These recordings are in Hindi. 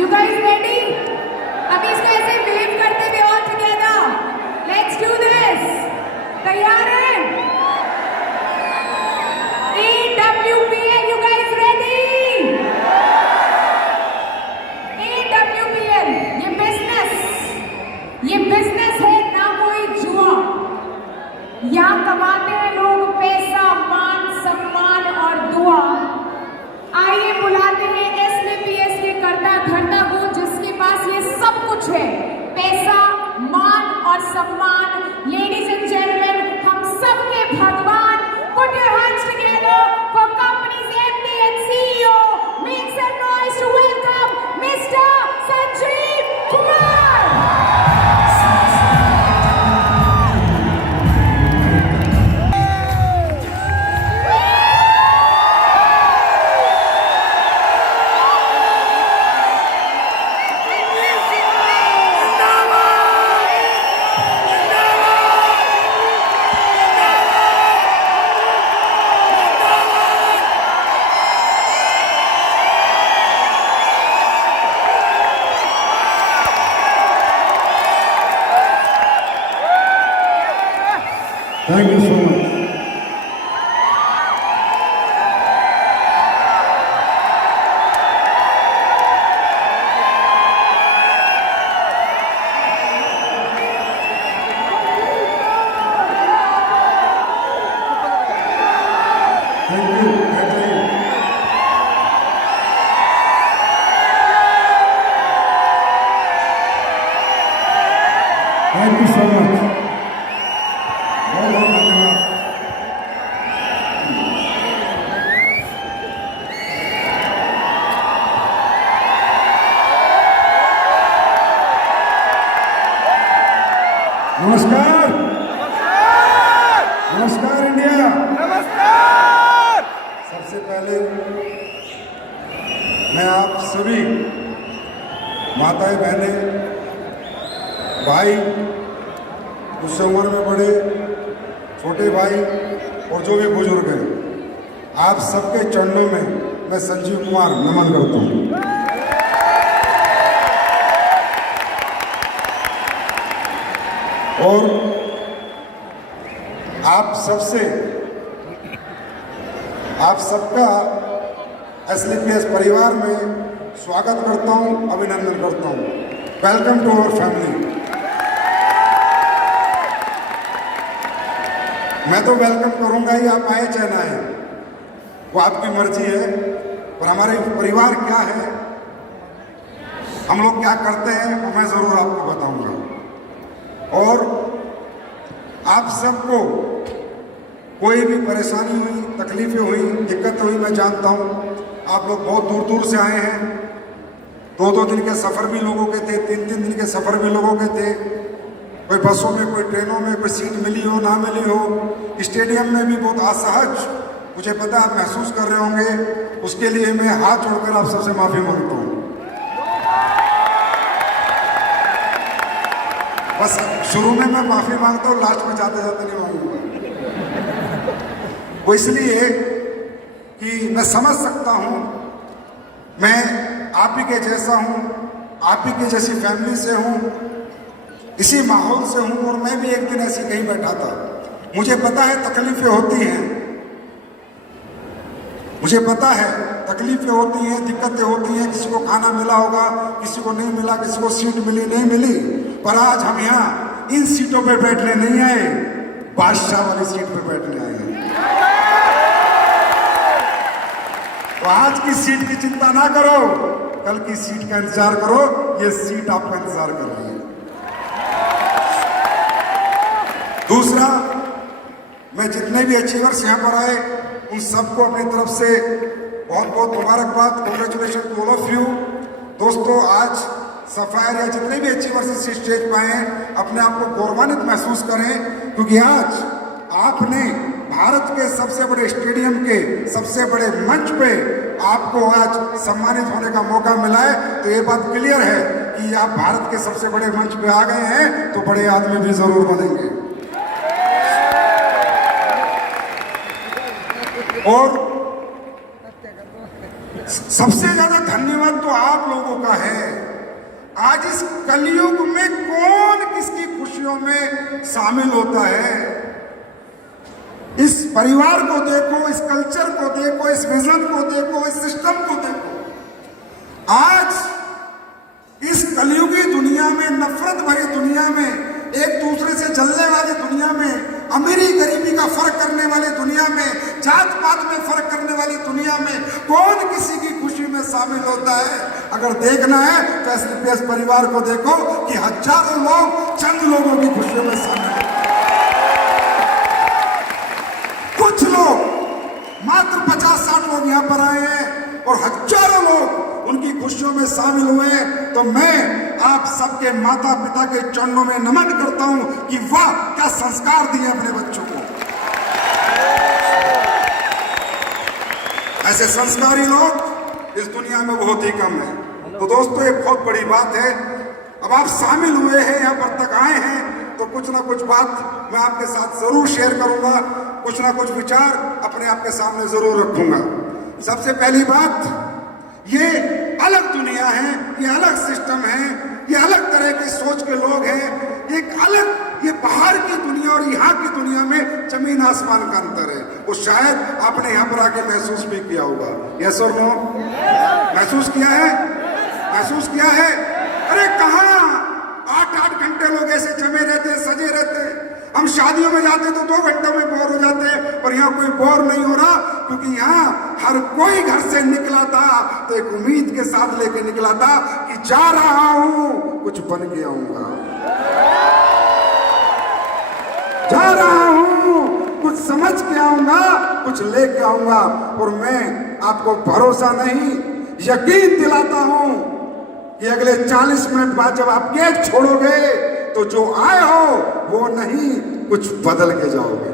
You guys ready? अब इसको ऐसे वेव करते हुए all together. Let's do this. तैयार हैं? AWPL, you guys ready? AWPL, ये बिजनेस है ना कोई जुआ। यहाँ कमाते हैं लोग पैसा, मान, सम्मान और दुआ। आइए बुलाते हैं SVPS के कर्ता धर्ता को, जिसके पास ये सब कुछ है, पैसा, मान और सम्मान। लेडीज एंड जेंटलमैन, हम सबके भगवान, put your hands together for company's MD and CEO. Make some noise to welcome Mr. Sanjeev Kumar. Thank you so much. Thank you. Thank you so much. बहुत धन्यवाद। नमस्कार नमस्कार इंडिया, नमस्कार। सबसे पहले मैं आप सभी माताएं, बहनें, भाई, मुझसे उम्र में बड़े, छोटे भाई और जो भी बुजुर्ग हैं, आप सबके चरणों में मैं संजीव कुमार नमन करता हूँ। और आप सबका SVPS परिवार में स्वागत करता हूँ, अभिनंदन करता हूँ। Welcome to our family. मैं तो वेलकम करूंगा ही, आप आए चाहे ना आए, वो आपकी मर्जी है। पर हमारे परिवार क्या है, हम लोग क्या करते हैं, वो मैं जरूर आपको बताऊंगा। और आप सबको कोई भी परेशानी हुई, तकलीफें हुई, दिक्कतें हुई, मैं जानता हूं। आप लोग बहुत दूर दूर से आए हैं। 2-2 दिन के सफर भी लोगों के थे, 3-3 दिन के सफर भी लोगों के थे। कोई बसों में, कोई ट्रेनों में, कोई सीट मिली हो ना मिली हो, स्टेडियम में भी बहुत असहज, मुझे पता आप महसूस कर रहे होंगे। उसके लिए मैं हाथ जोड़कर आप सबसे माफी मांगता हूं। बस शुरू में मैं माफी मांगता हूं, लास्ट में जाते जाते नहीं मांगूंगा। वो इसलिए कि मैं समझ सकता हूं, मैं आप ही के जैसा हूं, आप ही की जैसी फैमिली से हूं, इसी माहौल से हूं। और मैं भी एक दिन ऐसी कहीं बैठा था। मुझे पता है तकलीफें होती हैं, मुझे पता है तकलीफें होती हैं, दिक्कतें होती हैं। किसी को खाना मिला होगा, किसी को नहीं मिला, किसी को सीट मिली नहीं मिली। पर आज हम यहाँ इन सीटों पे बैठने नहीं आए, बादशाह वाली सीट पे बैठने आए हैं। तो आज की सीट की चिंता ना करो, कल की सीट का इंतजार करो। ये सीट आपका इंतजार कर रही है। दूसरा, मैं जितने भी अचीवर्स यहाँ पर आए, उन सबको अपनी तरफ से बहुत बहुत मुबारकबाद, congratulation to all of you. दोस्तों, आज सफायर या जितने भी अचीवर्स इस स्टेज पर आए, अपने आप को गौरवान्वित महसूस करें, क्योंकि आज आपने भारत के सबसे बड़े स्टेडियम के सबसे बड़े मंच पे आपको आज सम्मानित होने का मौका मिला है। तो ये बात क्लियर है कि आप भारत के सबसे बड़े मंच पे आ गए हैं, तो बड़े आदमी भी जरूर बनेंगे। और सबसे ज्यादा धन्यवाद तो आप लोगों का है। आज इस कलयुग में कौन किसकी खुशियों में शामिल होता है? इस परिवार को देखो, इस कल्चर को देखो, इस विजन को देखो, इस सिस्टम को देखो। आज इस कलयुगी दुनिया में, नफरत भरी दुनिया में, एक दूसरे से जलने वाली दुनिया में, अमीरी गरीबी का फर्क करने वाली दुनिया में, जात पात में फर्क करने वाली दुनिया में कौन किसी की खुशी में शामिल होता है? अगर देखना है तो एसडीपीएस परिवार को देखो कि हजारों लोग चंद लोगों की खुशियों में शामिल हैं। कुछ लोग, मात्र 50-60 लोग यहाँ पर आए हैं और हजारों लोग उनकी खुशियों में शामिल हुए हैं। तो मैं आप सबके माता पिता के चरणों में नमन करता हूं कि वाह, क्या संस्कार दिए अपने बच्चों को। ऐसे संस्कारी लोग इस दुनिया में बहुत ही कम हैं। तो दोस्तों, ये बहुत बड़ी बात है। अब आप शामिल हुए हैं, यहाँ पर तक आए हैं, तो कुछ ना कुछ बात मैं आपके साथ जरूर शेयर करूंगा, कुछ ना कुछ विचार अपने आपके सामने जरूर रखूंगा। सबसे पहली बात, ये अलग दुनिया है, ये अलग सिस्टम है, ये अलग तरह की सोच के लोग हैं। एक अलग, ये बाहर की दुनिया और यहाँ की दुनिया में जमीन आसमान का अंतर है। वो शायद आपने यहाँ पर आके महसूस भी किया होगा। यस और नो? महसूस किया है? महसूस किया है? अरे कहाँ 8-8 घंटे लोग ऐसे जमे रहते हैं, सजे रहते हैं। हम शादियों में जाते तो 2 घंटों में बोर हो जाते हैं, पर यहाँ कोई बोर नहीं हो रहा, क्योंकि यहाँ हर कोई घर से निकला था तो एक उम्मीद के साथ लेके निकला था कि जा रहा हूं, कुछ बन के आऊंगा, जा रहा हूं, कुछ समझ के आऊंगा, कुछ लेके आऊंगा। और मैं आपको भरोसा नहीं, यकीन दिलाता हूं कि अगले 40 मिनट बाद जब आप गेट छोड़ोगे तो जो आए हो वो नहीं, कुछ बदल के जाओगे।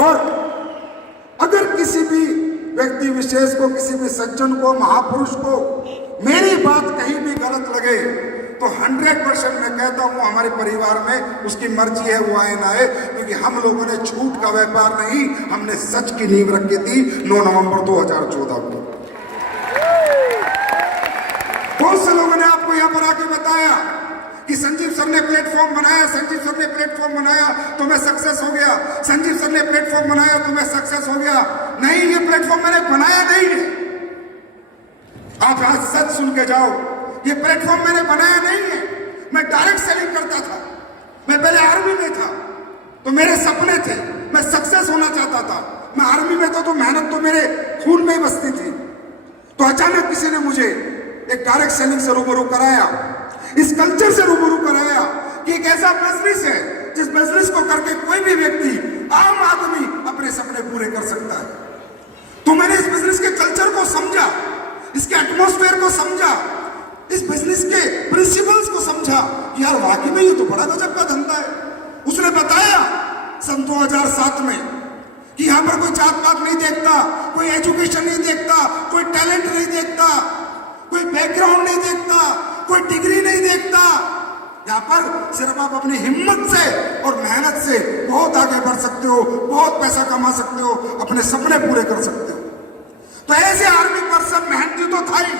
और अगर किसी भी व्यक्ति विशेष को, किसी भी सज्जन को, महापुरुष को मेरी बात कहीं भी गलत लगे तो 100% मैं कहता हूं हमारे परिवार में उसकी मर्जी है, वो आए ना आए, क्योंकि हम लोगों ने झूठ का व्यापार नहीं, हमने सच की नींव रखी थी 9 नवंबर 2014 को। बहुत से लोगों ने आपको यहां पर आके बताया कि संजीव सर ने प्लेटफॉर्म बनाया, संजीव सर ने प्लेटफॉर्म बनाया तो मैं सक्सेस हो गया, संजीव सर ने प्लेटफॉर्म बनाया तो मैं सक्सेस हो गया। नहीं, ये प्लेटफॉर्म मैंने बनाया नहीं है। आप आज सच सुन के जाओ, ये प्लेटफॉर्म मैंने बनाया नहीं है। मैं डायरेक्ट सेलिंग करता था, मैं पहले आर्मी में था तो मेरे सपने थे, मैं सक्सेस होना चाहता था। मैं आर्मी में था तो मेहनत तो मेरे खून में ही बसती थी। तो अचानक किसी ने मुझे एक डायरेक्ट सेलिंग से रूबरू कराया, इस कल्चर से रूबरू कराया कि एक ऐसा बिजनेस है जिस बिजनेस को करके कोई भी व्यक्ति, आम आदमी अपने सपने पूरे कर सकता है। तो मैंने इस बिजनेस के कल्चर को समझा, इसके एटमॉस्फेयर को समझा, इस बिजनेस के प्रिंसिपल्स को समझा कि यार वाकई में ये तो बड़ा गजब का धंधा है। उसने बताया सन 2007 में कि यहां पर कोई जात पात नहीं देखता, कोई एजुकेशन नहीं देखता, कोई टैलेंट नहीं देखता, कोई बैकग्राउंड नहीं देखता, कोई डिग्री नहीं देखता। यहाँ पर सिर्फ आप अपनी हिम्मत से और मेहनत से बहुत आगे बढ़ सकते हो, बहुत पैसा कमा सकते हो, अपने सपने पूरे कर सकते हो। तो ऐसे आर्मी पर्सन मेहनती तो था ही,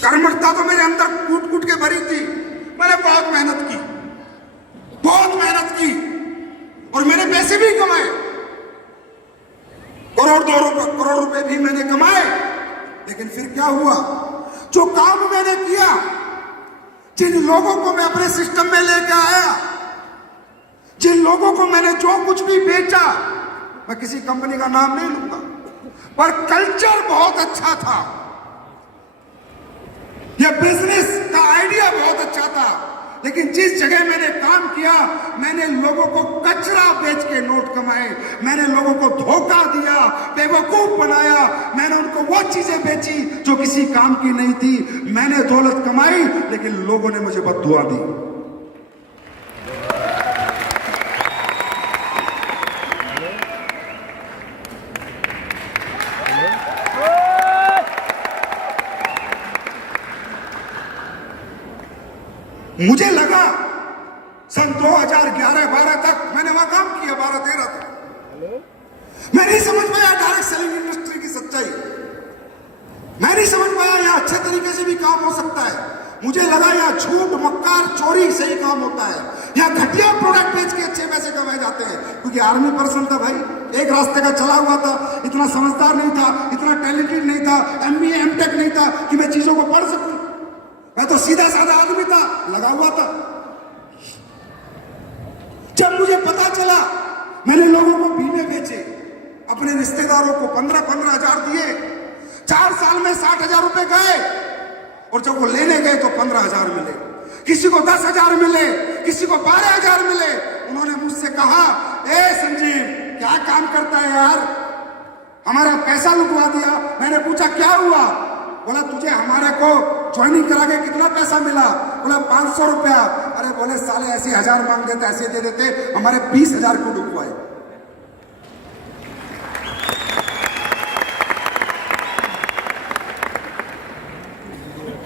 कर्मठता तो मेरे अंदर कूट कूट के भरी थी। मैंने बहुत मेहनत की, बहुत मेहनत की और मैंने पैसे भी कमाए, करोड़ रुपए भी मैंने कमाए। लेकिन फिर क्या हुआ, जो काम मैंने किया, जिन लोगों को मैं अपने सिस्टम में लेके आया, जिन लोगों को मैंने जो कुछ भी बेचा, मैं किसी कंपनी का नाम नहीं लूंगा, पर कल्चर बहुत अच्छा था, यह बिजनेस का आइडिया बहुत अच्छा था। लेकिन जिस जगह मैंने काम किया, मैंने लोगों को कचरा बेच के नोट कमाए, मैंने लोगों को धोखा दिया, बेवकूफ बनाया, मैंने उनको वो चीजें बेची जो किसी काम की नहीं थी। मैंने दौलत कमाई लेकिन लोगों ने मुझे बद्दुआ दी। मुझे लगा सन 2011-12 तक मैंने वहां काम किया, 12-13 तक मैं मैं नहीं समझ पाया डायरेक्ट सेलिंग इंडस्ट्री की सच्चाई। मैं नहीं समझ पाया यहाँ अच्छे तरीके से भी काम हो सकता है। मुझे लगा यहाँ झूठ, मक्कार, चोरी सही काम होता है। यहाँ घटिया प्रोडक्ट बेच के अच्छे पैसे कमाए जाते हैं। क्योंकि आर्मी पर्सन था भाई, एक रास्ते का चला हुआ था, इतना समझदार नहीं था, इतना टैलेंटेड नहीं था, MBA MTech नहीं था कि मैं चीजों को पढ़ सकूं। मैं तो सीधा साधा आदमी था, लगा हुआ था। जब मुझे पता चला, मैंने लोगों को बीमे बेचे, अपने रिश्तेदारों को 15-15 हजार दिए। 4 साल में 60,000 रुपए गए, और जब वो लेने गए तो 15,000 मिले, किसी को 10,000 मिले, किसी को 12,000 मिले। उन्होंने मुझसे कहा, ए संजीव क्या काम करता है यार, हमारा पैसा लुटवा दिया। मैंने पूछा क्या हुआ? बोला तुझे हमारे को ज्वाइनिंग करा के कितना पैसा मिला? बोला 500 रुपया। अरे बोले साले ऐसे 1000 मांग देते, ऐसे दे देते, हमारे 20,000 को डुबवाए।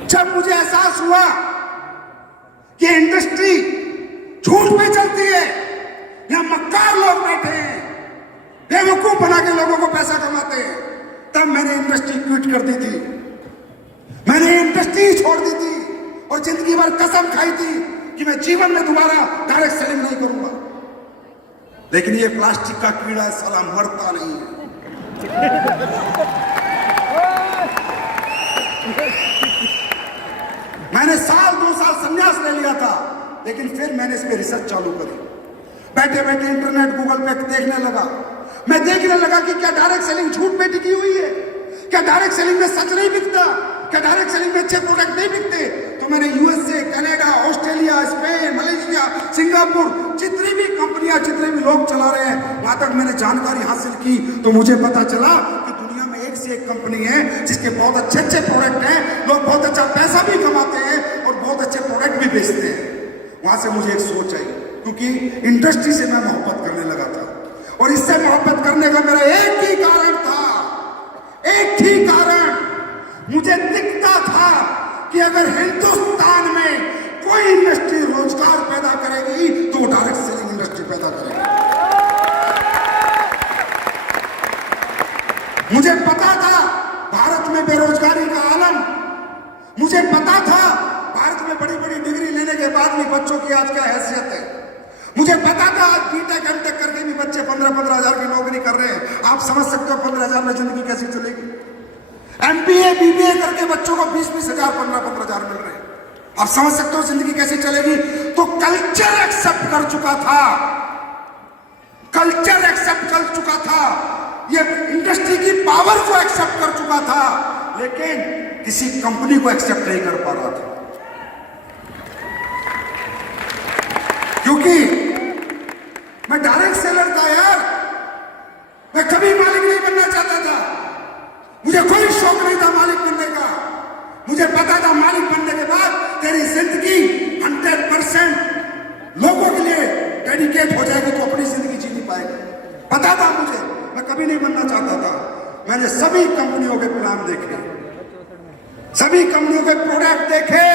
जब मुझे एहसास हुआ कि इंडस्ट्री झूठ पे चलती है, यहां मक्कार लोग बैठे हैं, बेवकूफ बना के लोगों को पैसा कमाते हैं, तब मैंने इंडस्ट्री क्विट कर दी थी। मैंने इंडस्ट्री छोड़ दी थी और जिंदगी भर कसम खाई थी कि मैं जीवन में दोबारा डायरेक्ट सेलिंग नहीं करूंगा। लेकिन ये प्लास्टिक का कीड़ा साला मरता नहीं है। मैंने 1-2 साल संन्यास ले लिया था, लेकिन फिर मैंने इस पे रिसर्च चालू करी। बैठे बैठे इंटरनेट, गूगल पे देखने लगा। मैं देखने लगा कि क्या डायरेक्ट सेलिंग झूठ पे टिकी हुई है? क्या डायरेक्ट सेलिंग में सच नहीं बिकता? क्या डायरेक्ट सेलिंग में अच्छे प्रोडक्ट नहीं बिकते? तो मैंने USA, Canada, Australia, Spain, Malaysia, Singapore, जितनी भी कंपनियां, जितने भी लोग चला रहे हैं, वहां तक मैंने जानकारी हासिल की। तो मुझे पता चला कि दुनिया में एक से एक कंपनी है जिसके बहुत अच्छे अच्छे प्रोडक्ट हैं, लोग बहुत अच्छा पैसा भी कमाते हैं और बहुत अच्छे प्रोडक्ट भी बेचते हैं। वहां से मुझे एक सोच आई, क्योंकि इंडस्ट्री से मैं मोहब्बत करने लगा था, और इससे मोहब्बत करने का मेरा एक ही कारण था, एक ही कारण। मुझे दिखता था कि अगर हिंदुस्तान में कोई इंडस्ट्री रोजगार पैदा करेगी तो डायरेक्ट सेलिंग इंडस्ट्री पैदा करेगी। मुझे पता था भारत में बेरोजगारी का आलम, मुझे पता था भारत में बड़ी बड़ी डिग्री लेने के बाद भी बच्चों की आज क्या हैसियत है। मुझे पता था आज BTech MTech करके भी बच्चे 15-15 हजार की नौकरी कर रहे हैं। आप समझ सकते हो 15,000 में जिंदगी कैसे चलेगी। MBA BBA करके बच्चों को 20-20 हजार, 15-15 हजार मिल रहे हैं। आप समझ सकते हो जिंदगी कैसे चलेगी। तो कल्चर एक्सेप्ट कर चुका था, कल्चर एक्सेप्ट कर चुका था, ये इंडस्ट्री की पावर को एक्सेप्ट कर चुका था, लेकिन किसी कंपनी को एक्सेप्ट नहीं कर पा रहा था। क्योंकि मैं डायरेक्ट सेलर था यार, मैं कभी मालिक नहीं बनना चाहता था। मुझे कोई शौक नहीं था मालिक बनने का। मुझे पता था मालिक बनने के बाद तेरी जिंदगी 100% लोगों के लिए डेडिकेट हो जाएगी, तो अपनी जिंदगी जी नहीं पाएगी। पता था मुझे, मैं कभी नहीं बनना चाहता था। मैंने सभी कंपनियों के प्लान देखे, सभी कंपनियों के प्रोडक्ट देखे।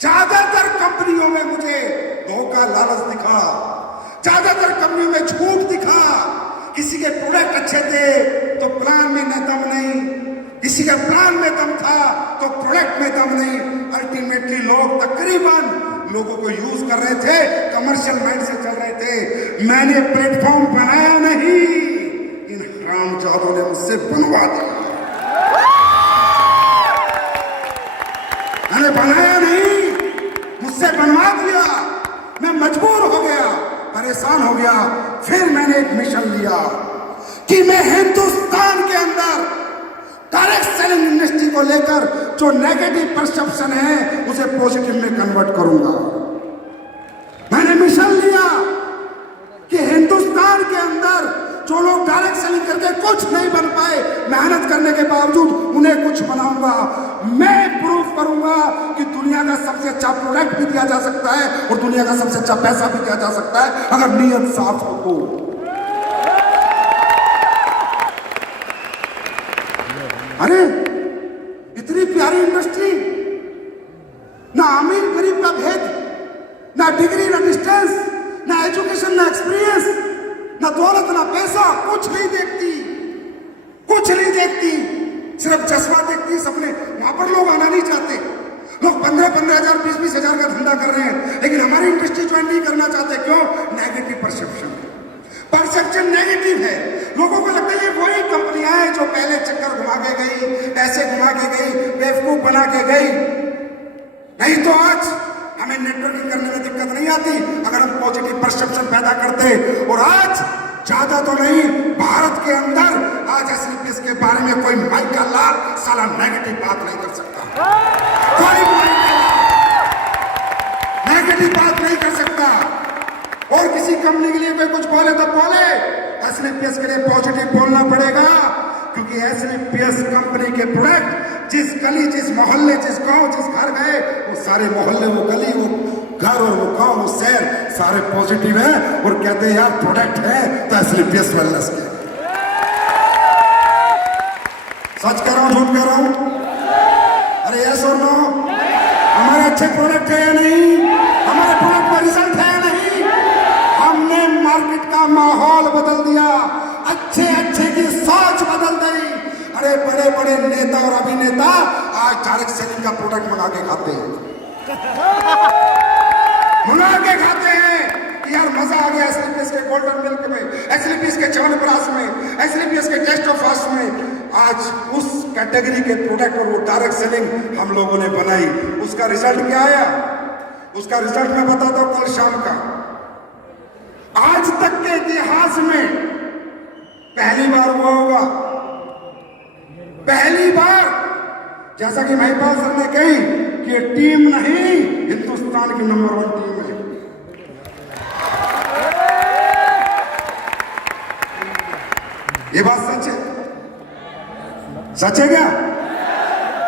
ज्यादातर कंपनियों में मुझे धोखा, लालच दिखा, ज्यादातर कंपनियों में झूठ दिखा। किसी के प्रोडक्ट अच्छे थे तो प्लान में न दम नहीं, किसी के प्लान में दम था तो प्रोडक्ट में दम नहीं। अल्टीमेटली लोग तकरीबन लोगों को यूज कर रहे थे, कमर्शियल माइंड से चल रहे थे। मैंने प्लेटफॉर्म बनाया नहीं, इन हरामजादों ने मुझसे बनवा दिया। मैंने बनाया नहीं, मुझसे बनवा दिया। मैं मजबूर हो गया, परेशान हो गया। फिर मैंने एक मिशन लिया कि मैं हिंदुस्तान के अंदर डायरेक्ट सेलिंग इंडस्ट्री को लेकर जो नेगेटिव परसेप्शन है उसे पॉजिटिव में कन्वर्ट करूंगा। मैंने मिशन लिया कि हिंदुस्तान के अंदर जो लोग डायरेक्ट सेलिंग करके कुछ नहीं बन पाए, मेहनत करने के बावजूद उन्हें कुछ बनाऊंगा। मैं प्रूफ करूंगा कि दुनिया का सबसे अच्छा प्रोडक्ट भी दिया जा सकता है और दुनिया का सबसे अच्छा पैसा भी दिया जा सकता है, अगर नीयत साफ हो तो। अरे इतनी प्यारी इंडस्ट्री, ना अमीर गरीब का भेद, ना डिग्री, ना डिस्टेंस, ना एजुकेशन, ना एक्सपीरियंस, ना दौलत, ना पैसा, कुछ ज्वाइन नहीं करना चाहते, क्यों? नेगेटिव परसेप्शन, परसेप्शन नेगेटिव है। लोगों को लगता है ये वही कंपनियां हैं जो पहले चक्कर घुमा के गई, पैसे घुमा के गई, बेवकूफ बना के गई। नहीं तो आज हमें नेटवर्किंग करने में दिक्कत नहीं आती अगर हम पॉजिटिव परसेप्शन पैदा करते। और आज ज्यादा तो नहीं, भारत के अंदर आज एसलीपीएस के बारे में कोई माइक का लाल साला नेगेटिव बात नहीं कर सकता, कोई नेगेटिव बात नहीं कर सकता। और किसी कंपनी के लिए कोई कुछ बोले तो बोले, एसलीपीएस के लिए पॉजिटिव बोलना पड़ेगा, क्योंकि एसलीपीएस कंपनी के प्रोडक्ट जिस गली, जिस मोहल्ले, जिस गांव, जिस घर गए, वो सारे मोहल्ले, वो गली, वो घर और वो गांव, वो शहर सारे पॉजिटिव हैं और कहते हैं यार प्रोडक्ट है तो एसलीपीएस वेलनेस के। सच कर रहा हूं, झूठ कह रहा हूं? अरे यस और नो? हमारे अच्छे प्रोडक्ट है या नहीं? हमारे प्रोडक्ट में रिजल्ट है या नहीं? हमने मार्केट का माहौल बदल दिया, अच्छे अच्छे की सोच बदल गई। अरे बड़े बड़े नेता और अभिनेता आज डायरेक्ट सेलिंग का प्रोडक्ट मंगा के खाते हैं, मंगा के खाते हैं कि यार मजा आ गया एसलीपीएस के गोल्डन मिल्क में, एसलीपीएस के च्यवनप्राश में, एसलीपीएस के टेस्ट ऑफ फास्ट में। आज उस कैटेगरी के प्रोडक्ट और वो डायरेक्ट सेलिंग हम लोगों ने बनाई। उसका रिजल्ट क्या आया? उसका रिजल्ट मैं बताता हूं कल शाम का। आज तक के इतिहास में पहली बार हुआ होगा, पहली बार, जैसा कि महिपाल सर ने कही कि टीम नहीं, हिंदुस्तान की नंबर 1 टीम है। ये बात सच है, सच है क्या?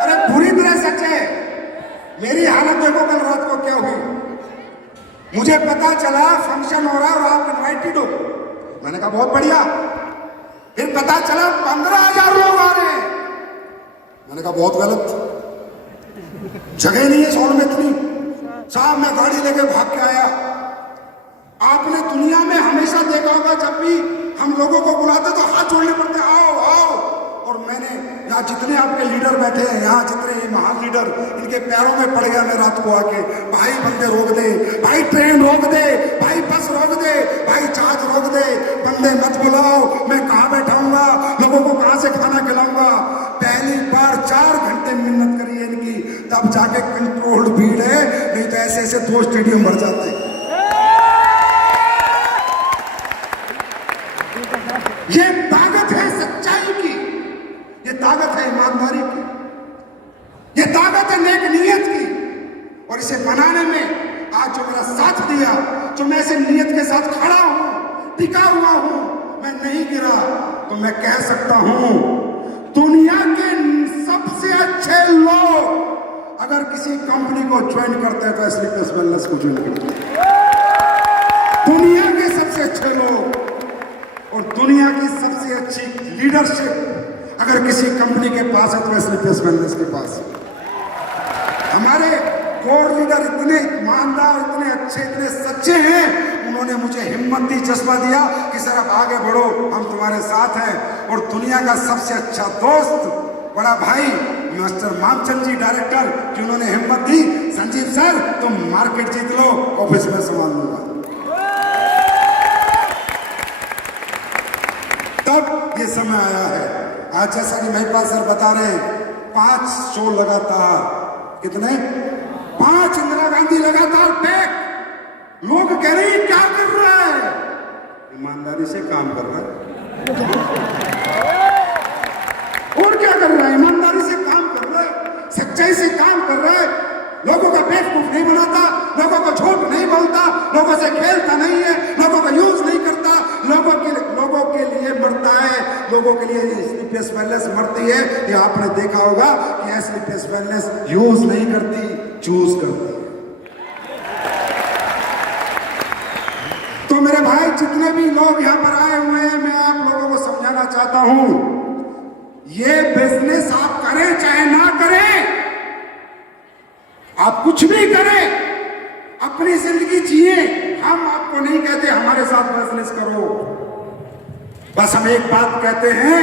अरे पूरी तरह सच है। मेरी हालत देखो कल रात को क्या हुई। मुझे पता चला फंक्शन हो रहा है और आप इनवाइटेड हो। मैंने कहा बहुत बढ़िया। फिर पता चला 15,000 लोग आ रहे हैं। मैंने कहा बहुत गलत, जगह नहीं है इस हॉल में इतनी। साहब मैं गाड़ी लेके भाग के आया। आपने दुनिया में हमेशा देखा होगा जब भी हम लोगों को बुलाते तो हाथ जोड़ने पड़ते, आओ आओ। और मैंने यहाँ जितने आपके लीडर बैठे हैं, यहाँ जितने महान लीडर, इनके पैरों में पड़ गया मैं रात को आके, भाई बंदे रोक दे, भाई ट्रेन रोक दे, भाई बस रोक दे, भाई जहाज रोक दे, बंदे मत बुलाओ, मैं कहाँ बैठाऊंगा, लोगों को कहाँ से खाना खिलाऊंगा। पहली बार 4 घंटे मेहनत करी है इनकी, तब जाके कंट्रोल्ड भीड़ है, नहीं तो ऐसे ऐसे 2 स्टेडियम भर जाते। ये ताकत है सच्चाई की, ये ताकत है ईमानदारी की, ये ताकत है नेक नियत की। और इसे बनाने में आज जो मेरा साथ दिया, जो मैं ऐसे नियत के साथ खड़ा हूं, टिका हुआ हूं, मैं नहीं गिरा, तो मैं कह सकता हूं दुनिया के सबसे अच्छे लोग अगर किसी कंपनी को ज्वाइन करते हैं तो एसलीपीएस वेलनेस को ज्वाइन करते हैं। दुनिया के सबसे अच्छे लोग और दुनिया की सबसे अच्छी लीडरशिप अगर किसी कंपनी के पास है तो एसलीपीएस वेलनेस के पास। हमारे कोर लीडर इतने ईमानदार, इतने अच्छे, इतने सच्चे हैं, उन्होंने मुझे हिम्मत दी, जज्बा दिया कि सर अब आगे बढ़ो, हम तुम्हारे साथ हैं। और दुनिया का सबसे अच्छा दोस्त, बड़ा भाई मास्टर मामचंद जी डायरेक्टर, जिन्होंने हिम्मत दी, संजीव सर तुम मार्केट जीत लो, ऑफिस में संभाल लूंगा। तब ये समय आया है। आज जैसा कि महिपाल सर बता रहे हैं, 5 शो लगातार, कितने? 5 इंदिरा गांधी लगातार बैक। लोग कह रहे हैं क्या कर रहा है? ईमानदारी से काम कर रहा है। और क्या कर रहा है? ईमानदारी से काम कर रहा है, सच्चाई से काम कर रहा है, लोगों का बेवकूफ नहीं बनाता, लोगों को झूठ नहीं बोलता, लोगों से खेलता नहीं है, लोगों का यूज नहीं करता, लोगों के लिए मरता है, लोगों के लिए एसलीपीएस वेलनेस मरती है। ये आपने देखा होगा कि एसलीपीएस वेलनेस यूज नहीं करती, चूज करती है। तो मेरे भाई जितने भी लोग यहां पर आए हुए हैं, मैं आप लोगों को समझाना चाहता हूं, ये बिजनेस आप करें चाहे ना करें, आप कुछ भी करें, अपनी जिंदगी जिए, हम आपको नहीं कहते हमारे साथ बिजनेस करो। बस हम एक बात कहते हैं,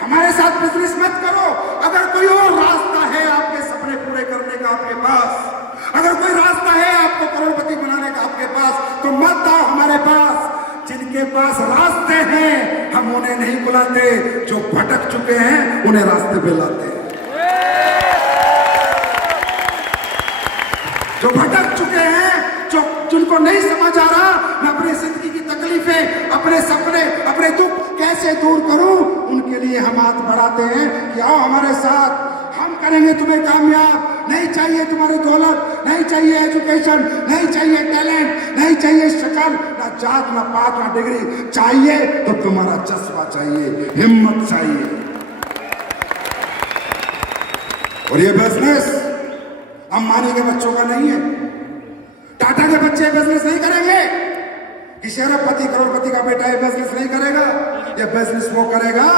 हमारे साथ बिजनेस मत करो। अगर कोई और रास्ता है आपके सपने पूरे करने का आपके पास, अगर कोई रास्ता है आपको करोड़पति बनाने का आपके पास, तो मत आओ हमारे पास। जिनके पास रास्ते हैं हम उन्हें नहीं बुलाते, जो भटक चुके हैं उन्हें रास्ते पे लाते हैं। जो भटक चुके हैं, जो जिनको नहीं समझ आ रहा मैं अपनी जिंदगी की तकलीफें, अपने सपने, अपने दुख कैसे दूर करूं, उनके लिए हम हाथ बढ़ाते हैं कि आओ हमारे साथ, हम करेंगे तुम्हें कामयाब। नहीं चाहिए तुम्हारी दौलत, नहीं चाहिए एजुकेशन, नहीं चाहिए टैलेंट, नहीं चाहिए शक्ल, ना जात, ना पात, ना डिग्री, चाहिए तो तुम्हारा जज्बा चाहिए, हिम्मत चाहिए। और ये बिजनेस अंबानी के बच्चों का नहीं है, टाटा के बच्चे बिजनेस नहीं करेंगे, किसी अरबपति करोड़पति का बेटा ये बिजनेस नहीं करेगा। ये बिजनेस वो करेगा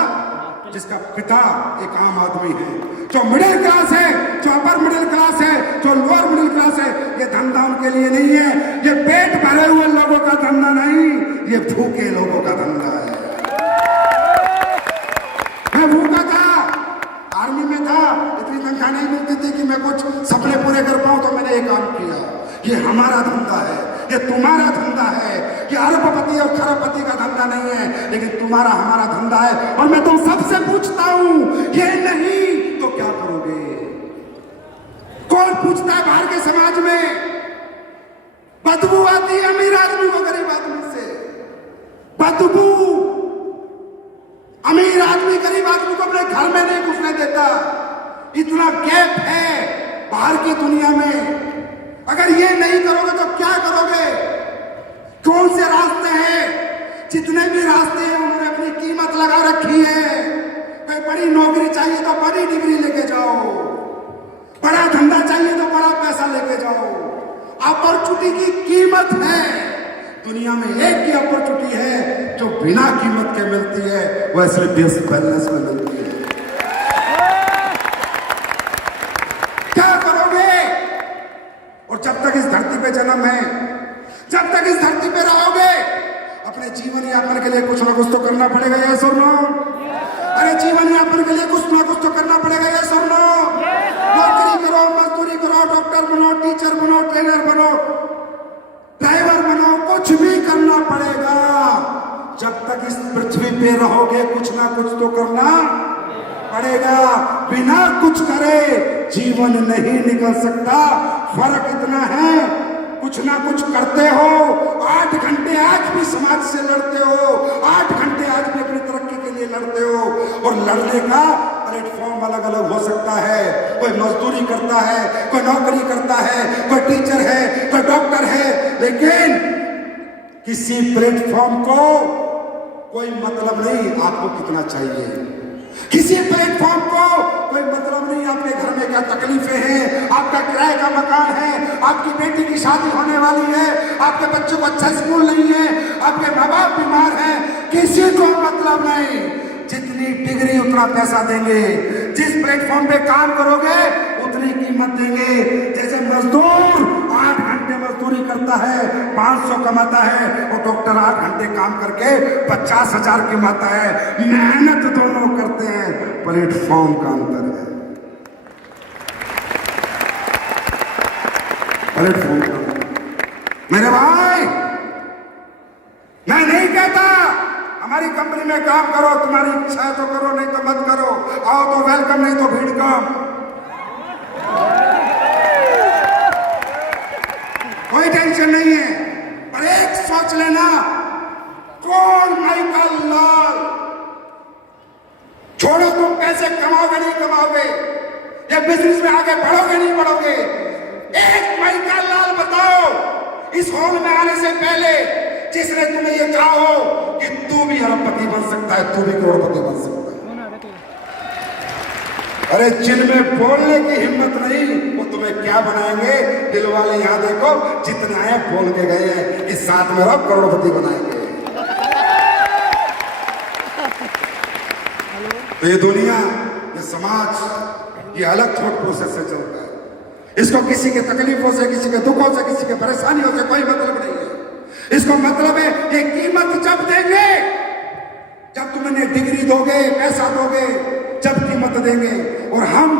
जिसका पिता एक आम आदमी है, जो मिडिल क्लास है, जो अपर मिडिल क्लास है, जो लोअर मिडिल क्लास है। ये धंधा उनके लिए नहीं है, ये पेट भरे हुए लोगों का धंधा नहीं, ये भूखे लोगों का धंधा है। मैं भूखा था, आर्मी में था, इतनी तनख्वाह नहीं मिलती थी कि मैं कुछ सपने पूरे कर पाऊं, तो मैंने ये काम किया। ये हमारा धंधा है, ये तुम्हारा धंधा है, ये अरबपति और खरबपति का धंधा नहीं है, लेकिन तुम्हारा हमारा धंधा है। और मैं तुम सबसे पूछता हूं, ये नहीं तो क्या करोगे? कौन पूछता है बाहर के समाज में? बदबू आती है अमीर आदमी को गरीब आदमी से, बदबू। अमीर आदमी गरीब आदमी को अपने घर में नहीं घुसने देता, इतना गैप है बाहर की दुनिया में। अगर ये नहीं करोगे तो क्या करोगे? कौन से रास्ते हैं? जितने भी रास्ते हैं उन्होंने अपनी कीमत लगा रखी है। कोई बड़ी नौकरी चाहिए तो बड़ी डिग्री लेके जाओ, बड़ा धंधा चाहिए तो बड़ा पैसा लेके जाओ। अपॉर्चुनिटी की कीमत है, दुनिया में एक ही अपॉर्चुनिटी है जो बिना कीमत के मिलती है, वह सिर्फ बेसिक बैलेंस में मिलती है। क्या करोगे? और जब तक इस धरती पे जन्म है, जब तक इस धरती पे रहोगे, अपने जीवन यापन के लिए कुछ ना कुछ तो करना पड़ेगा, ये सुनो। अरे जीवन यापन के लिए कुछ ना कुछ तो करना पड़ेगा, ये सुनो। नौकरी करो, मजदूरी करो, डॉक्टर बनो, टीचर बनो, ट्रेनर बनो, ड्राइवर बनो, कुछ भी करना पड़ेगा। जब तक इस पृथ्वी पे रहोगे कुछ ना कुछ तो करना पड़ेगा। बिना कुछ करे जीवन नहीं निकल सकता। फर्क इतना है, कुछ ना कुछ करते हो, 8 घंटे आज भी समाज से लड़ते हो, 8 घंटे आज भी अपनी तरक्की के लिए लड़ते हो। और लड़ने का प्लेटफॉर्म अलग अलग हो सकता है। कोई मजदूरी करता है, कोई नौकरी करता है, कोई टीचर है, कोई डॉक्टर है, लेकिन किसी प्लेटफॉर्म को कोई मतलब नहीं आपको कितना चाहिए। किसी प्लेटफॉर्म को कोई मतलब नहीं आपके घर में क्या तकलीफें हैं, आपका किराए का मकान है, आपकी बेटी की शादी होने वाली है, आपके बच्चों को अच्छा स्कूल नहीं है, आपके माँ बाप बीमार हैं, किसी को मतलब नहीं। जितनी डिग्री उतना पैसा देंगे, जिस प्लेटफॉर्म पे काम करोगे उतनी कीमत देंगे। जैसे मजदूर 8 घंटे मजदूरी करता है, 500 कमाता है, और डॉक्टर 8 घंटे काम करके 50,000 कमाता है। मेहनत दोनों करते हैं, प्लेटफॉर्म का अंतर है। प्लेटफॉर्म का अंतर। मेरे भाई, मैं नहीं कहता हमारी कंपनी में काम करो, तुम्हारी इच्छा है तो करो, नहीं तो मत करो। आओ तो वेलकम, नहीं तो भीड़ कम। कोई टेंशन नहीं है। पर एक सोच लेना, कौन माइकल लाल? छोड़ो तुम पैसे कमाओगे नहीं कमाओगे, या बिजनेस में आगे बढ़ोगे नहीं बढ़ोगे, एक माइकल लाल बताओ इस हॉल में आने से पहले जिसने तुम्हें ये कहा हो कि तू भी अरबपति बन सकता है, तू भी करोड़पति बन सकता है। अरे जिनमें बोलने की हिम्मत नहीं, वो तुम्हें क्या बनाएंगे? दिल वाले यहां देखो, जितने आए बोल के गए हैं, इस साथ में रहो करोड़पति बनाएंगे। तो ये दुनिया, ये समाज, ये अलग थॉट प्रोसेस से चलता है। इसको किसी के तकलीफों से, किसी के दुखों से, किसी के परेशानियों से कोई मतलब नहीं है। इसको मतलब है ये कीमत जब देंगे, जब तुम इन्हें डिग्री दोगे, पैसा दोगे, जब कीमत देंगे, और हम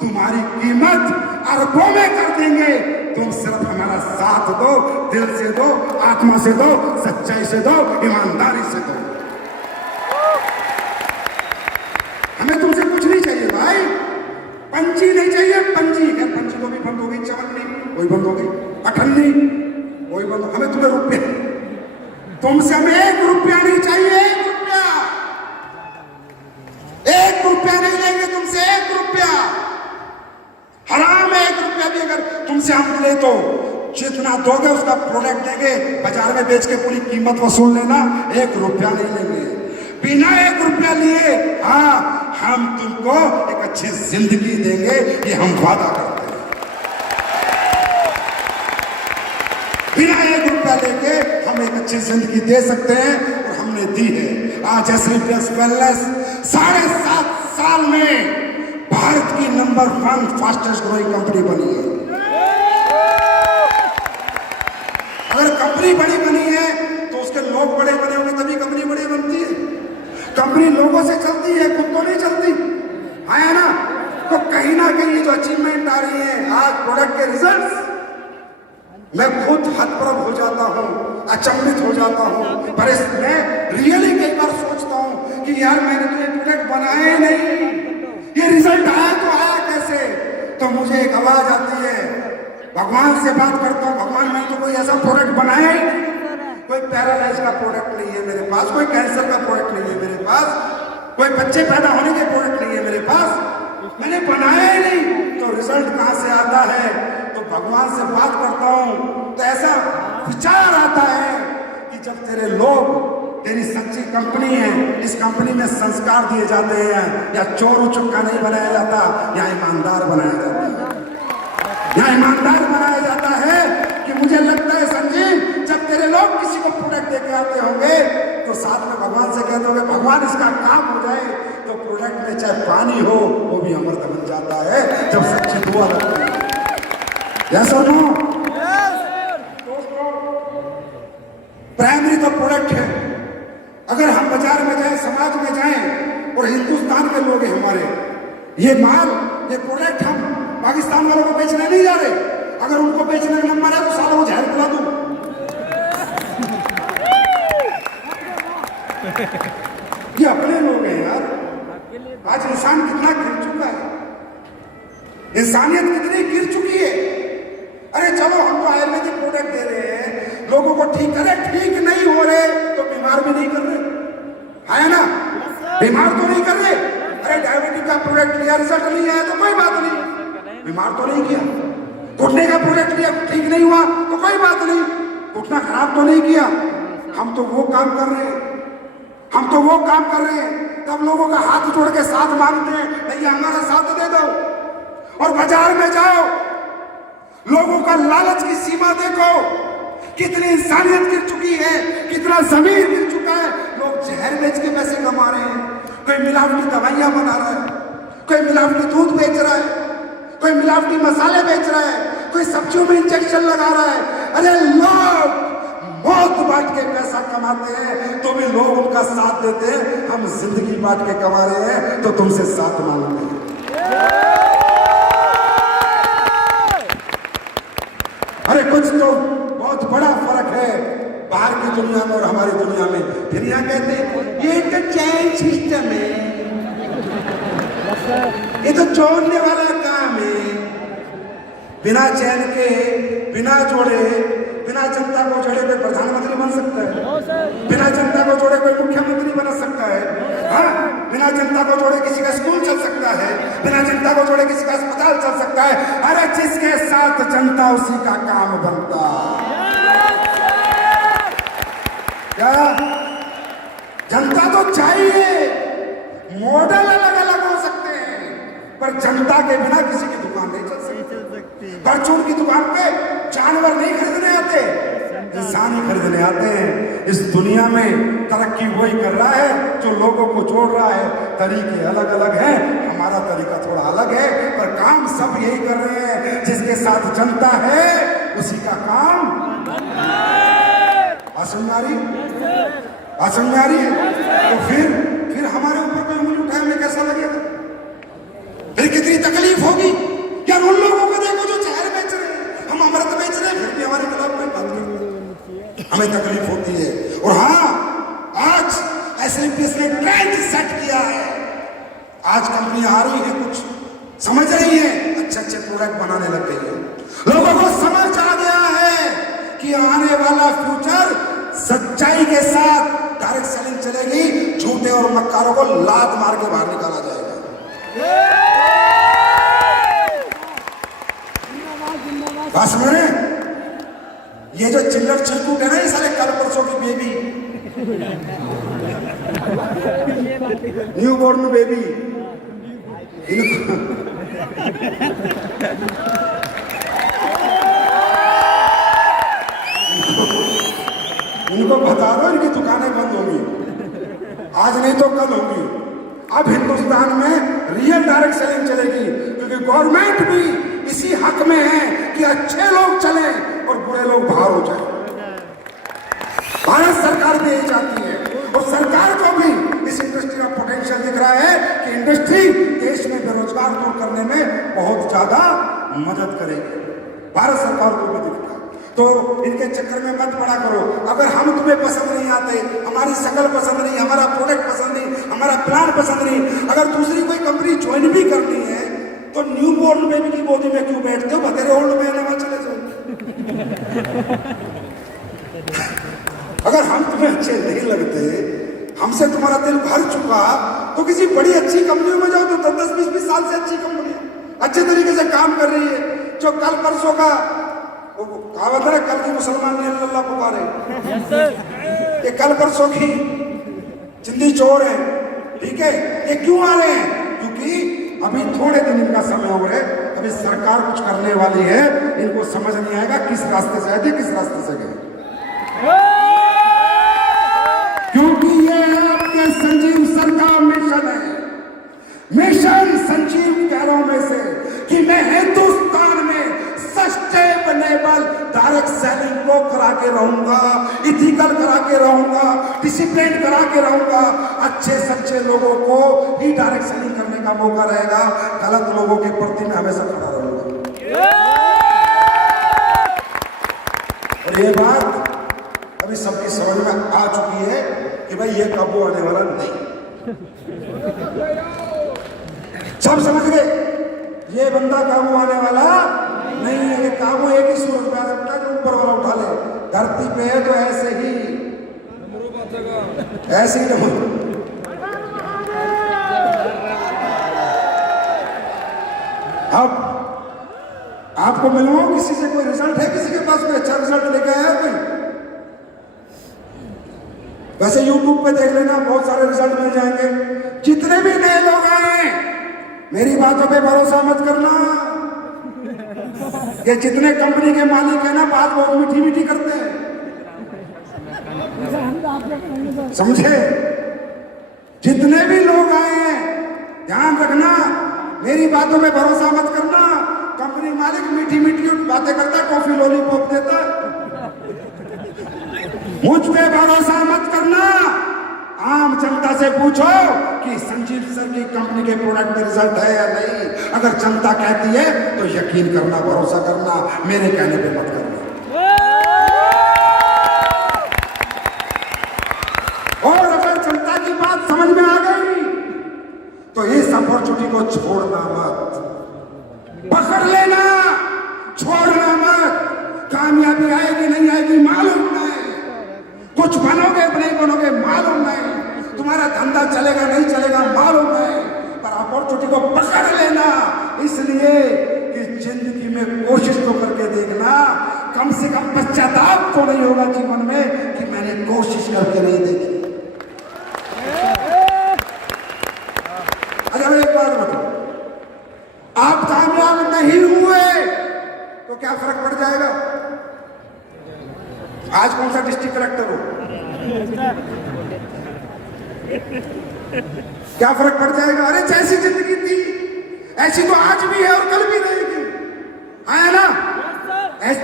तुम्हारी कीमत अरबों में कर देंगे, तुम सिर्फ हमारा साथ दो, दिल से दो, आत्मा से दो, सच्चाई से दो, ईमानदारी से दो। हमें तुमसे कुछ नहीं चाहिए भाई, पंची नहीं चाहिए, पंची है, पंची तो भी बंद हो गई, चवन्नी वही बंद हो गई, अठन्नी वही बंद हो, हमें तुम्हें रुपये, तुमसे हमें 1 रुपया नहीं चाहिए, 1 रुपया, 1 रुपया नहीं लेंगे तुमसे, 1 रुपया हराम है। 1 रुपया भी अगर तुमसे हम ले तो जितना दोगे उसका प्रोडक्ट देंगे, बाजार में बेच के पूरी कीमत वसूल लेना, 1 रुपया नहीं लेंगे, बिना 1 रुपया लिए। हाँ, हम तुमको एक अच्छी जिंदगी देंगे, ये हम वादा करते हैं। बिना 1 रुपया लेके हम एक अच्छी जिंदगी दे सकते हैं, और हमने दी है। आज एसलीपियस वेलनेस 7.5 साल में भारत की नंबर 1 फास्टेस्ट ग्रोइंग कंपनी बनी है। अगर कंपनी बड़ी बनी है तो उसके लोग बड़े बने होंगे, तभी कंपनी बड़ी बनती है। कंपनी लोगों से चलती है, खुद तो नहीं चलती है ना। तो कहीं ना कहीं जो अचीवमेंट आ रही है आज प्रोडक्ट के रिजल्ट्स, मैं खुद हतप्रभ हो जाता हूँ, अचंभित हो जाता हूँ। पर इसमें रियली कई बार सोचता हूँ कि यार मैंने तो ये प्रोडक्ट बनाया ही नहीं, ये रिजल्ट आया तो आया कैसे। तो मुझे एक आवाज आती है, भगवान से बात करता हूँ, भगवान मैंने तो कोई ऐसा प्रोडक्ट बनाया ही नहीं, कोई पैरालाइज का प्रोडक्ट नहीं है मेरे पास, कोई कैंसर का प्रोडक्ट नहीं है मेरे पास, कोई बच्चे पैदा होने के प्रोडक्ट नहीं है मेरे पास, मैंने बनाया ही नहीं, तो रिजल्ट कहां से आता है। तो भगवान से बात करता हूं तो ऐसा विचार आता है कि जब तेरे लोग, तेरी सच्ची कंपनी है, इस कंपनी में संस्कार दिए जाते हैं, या चोर उचक्का नहीं बनाया जाता, या ईमानदार बनाया जाता है, या ईमानदार बनाया जाता है। कि मुझे लगता है संजीव, जब तेरे लोग किसी को प्रोडक्ट देके आते होंगे तो साथ में भगवान से कहते होंगे, भगवान इसका काम हो जाए, तो प्रोडक्ट में चाहे पानी हो वो भी अमृत बन जाता है, जब सच्ची दुआ लगती है। यस और नो? प्राइमरी तो प्रोडक्ट है। अगर हम बाजार में जाएं, समाज में जाएं, और हिंदुस्तान के लोग हैं हमारे, ये माल, ये प्रोडक्ट हम पाकिस्तान वालों को बेचने नहीं जा रहे। अगर उनको बेचने का नंबर है तो सालों को जहर पिला दूं। ये अपने लोग हैं यार। आज इंसान कितना गिर चुका है, इंसानियत कितनी गिर चुकी है। अरे चलो हम तो आयुर्वेदिक प्रोडक्ट दे रहे हैं लोगों को, ठीक करे, ठीक नहीं हो रहे तो बीमार भी नहीं कर रहे, है ना, बीमार तो नहीं कर रहे। अरे डायबिटीज का प्रोडक्ट लिया, रिजल्ट नहीं आया तो कोई बात नहीं, बीमार तो नहीं किया। घुटने का प्रोडक्ट लिया, ठीक नहीं हुआ तो कोई बात नहीं, घुटना खराब तो नहीं किया। हम तो वो काम कर रहे हैं, हम तो वो काम कर रहे हैं, तब लोगों का हाथ जोड़ के साथ मांगते हैं, भैया हमारा साथ दे दो। और बाजार में जाओ, लोगों का लालच की सीमा देखो, कितनी इंसानियत गिर चुकी है, कितना जमीन गिर चुका है। लोग जहर बेच के पैसे कमा रहे हैं, कोई मिलावटी दवाइयां बना रहा है, कोई मिलावटी दूध बेच रहा है, कोई मिलावटी मसाले बेच रहा है, कोई सब्जियों में इंजेक्शन लगा रहा है। अरे लोग मौत बांट के पैसा कमाते हैं तो भी लोग उनका साथ देते हैं। हम जिंदगी बांट के कमा रहे हैं तो तुमसे साथ मांगते हैं। अरे कुछ तो बहुत बड़ा फर्क है बाहर की दुनिया में और हमारी दुनिया में। फिर यहाँ कहते हैं ये तो चैन सिस्टम है, ये तो जोड़ने वाला काम है। बिना चैन के, बिना जोड़े, बिना जनता को जोड़े कोई प्रधानमंत्री बन सकता है, बिना जनता को जोड़े कोई मुख्यमंत्री बन सकता है, हाँ? बिना जनता को जोड़े किसी का स्कूल चल सकता है, बिना जनता को जोड़े किसी का अस्पताल चल सकता है। अरे जिसके साथ जनता उसी का काम बनता। क्या जनता तो चाहिए, मॉडल अलग अलग हो सकते हैं, पर जनता के बिना किसी की दुकान नहीं चल सकती। परचून की दुकान पे जानवर नहीं खरीदने आते, इंसान ही खरीदने आते हैं। इस दुनिया में तरक्की वही कर रहा है जो लोगों को जोड़ रहा है। तरीके अलग अलग हैं, हमारा तरीका थोड़ा अलग है, पर काम सब यही कर रहे हैं। जिसके साथ जनता है उसी का काम असंगारी है। तो फिर हमारे ऊपर कोई उंगली उठाए में कैसा लगेगा, फिर कितनी तकलीफ होगी यार। उन लोगों को देखो जो जहर बेच रहे हैं, हम अमृत ट्रेंड सेट किया है। आज कंपनी आ रही है, कुछ समझ रही है, अच्छे अच्छे प्रोडक्ट बनाने लग गई है। लोगों को समझ आ गया है कि आने वाला फ्यूचर सच्चाई के साथ डायरेक्ट सेलिंग चलेगी, झूठे और मक्कारों को लात मार के बाहर निकाला जाएगा। बस मेरे ये जो चिल्लर चिल्कूट है ना, ये साले कल परसों की बेबी, न्यू बोर्न बेबी, इनको बता दो इनकी दुकानें बंद होंगी, आज नहीं तो कल होंगी। अब हिंदुस्तान में रियल डायरेक्ट सेलिंग चलेगी, क्योंकि गवर्नमेंट भी इसी हक में है कि अच्छे लोग चलें और बुरे लोग बाहर हो जाएं। भारत सरकार भी यही चाहती है, और सरकार को भी इस इंडस्ट्री का पोटेंशियल दिख रहा है कि इंडस्ट्री देश में बेरोजगार दूर करने में बहुत ज्यादा मदद करेगी। भारत सरकार को भी दिख रहा है, तो इनके चक्कर में मत पड़ा करो। अगर हम तुम्हें पसंद नहीं आते, हमारी शक्ल पसंद नहीं, हमारा प्रोडक्ट पसंद नहीं, हमारा प्लान पसंद नहीं, अगर दूसरी कोई कंपनी ज्वाइन भी करनी है तो न्यू बोर्न बेबी की गोदी में क्यों बैठते हो? बतेरे ओल्ड मैन वहां चले जाओ। अगर हम तुम्हें अच्छे नहीं लगते, हमसे तुम्हारा दिल भर चुका, तो किसी बड़ी अच्छी कंपनियों में जाओ, तो 10-20 साल से अच्छी कंपनी अच्छे तरीके से काम कर रही है। जो कल परसों का कहावत है, कल की मुसलमान ने अल्लाह पुकारे, ये कल परसों की जिंदी चोर है, ठीक है। ये क्यों आ रहे हैं? क्योंकि अभी थोड़े दिन इनका समय हो रहे, अभी सरकार कुछ करने वाली है, इनको समझ नहीं आएगा किस रास्ते से आए थे, किस रास्ते से गए। क्योंकि ये आपके संजीव सर का मिशन है, मिशन संजीव प्यारों में से कि मैं हिंदुस्तान में सस्टेनेबल डायरेक्ट सेलिंग को करा के रहूंगा, इथिकल करा के रहूंगा, डिसिप्लिन करा के रहूंगा। अच्छे सच्चे लोगों को ही डायरेक्ट सेलिंग करने का मौका रहेगा, गलत लोगों के प्रति मैं हमेशा खड़ा रहूंगा। और ये बात अभी सबकी समझ में आ चुकी है कि भाई ये काबू आने वाला नहीं, सब समझ गए ये बंदा काबू आने वाला नहीं है। ये काबू एक ही सूरत में आ सकता है, जो ऊपर वाला उठा ले। धरती पे है तो ऐसे ही अब आपको मिलवाऊं किसी से, कोई रिजल्ट है किसी के पास, कोई अच्छा रिजल्ट लेके आया कोई? वैसे YouTube पे देख लेना, बहुत सारे रिजल्ट मिल जाएंगे। जितने भी नए लोग आए, मेरी बातों पे भरोसा मत करना। ये जितने कंपनी के मालिक है ना, बात बहुत मीठी मीठी करते हैं, समझे? जितने भी लोग आए हैं, ध्यान रखना, मेरी बातों पे भरोसा मत करना। कंपनी मालिक मीठी मीठी बातें करता है, टॉफी लॉलीपॉप देता है, मुझ पे भरोसा मत करना। आम जनता से पूछो कि संजीव सर की कंपनी के प्रोडक्ट में रिजल्ट है या नहीं। अगर जनता कहती है तो यकीन करना, भरोसा करना, मेरे कहने पे मत करना। और अगर जनता की बात समझ में आ गई तो इस अपॉर्चुनिटी को छोड़ना मत, पकड़ लेना, छोड़ना मत। कामयाबी आएगी नहीं आएगी मालूम नहीं, कुछ बनोगे नहीं बनोगे मालूम नहीं, तुम्हारा धंधा चलेगा नहीं चलेगा मालूम नहीं, पर अपॉर्चुनिटी को पकड़ लेना। इसलिए कि जिंदगी में कोशिश तो करके देखना, कम से कम पश्चाताप तो नहीं होगा जीवन में कि मैंने कोशिश करके नहीं देखी। अच्छा मैं एक बात बताऊं, आप कामयाब नहीं हुए तो क्या फर्क पड़ जाएगा? आज कौन सा डिस्ट्रिक्ट कलेक्टर हो, क्या फर्क पड़ जाएगा? अरे जैसी जिंदगी थी ऐसी तो आज भी है और कल भी रहेगी, है ना?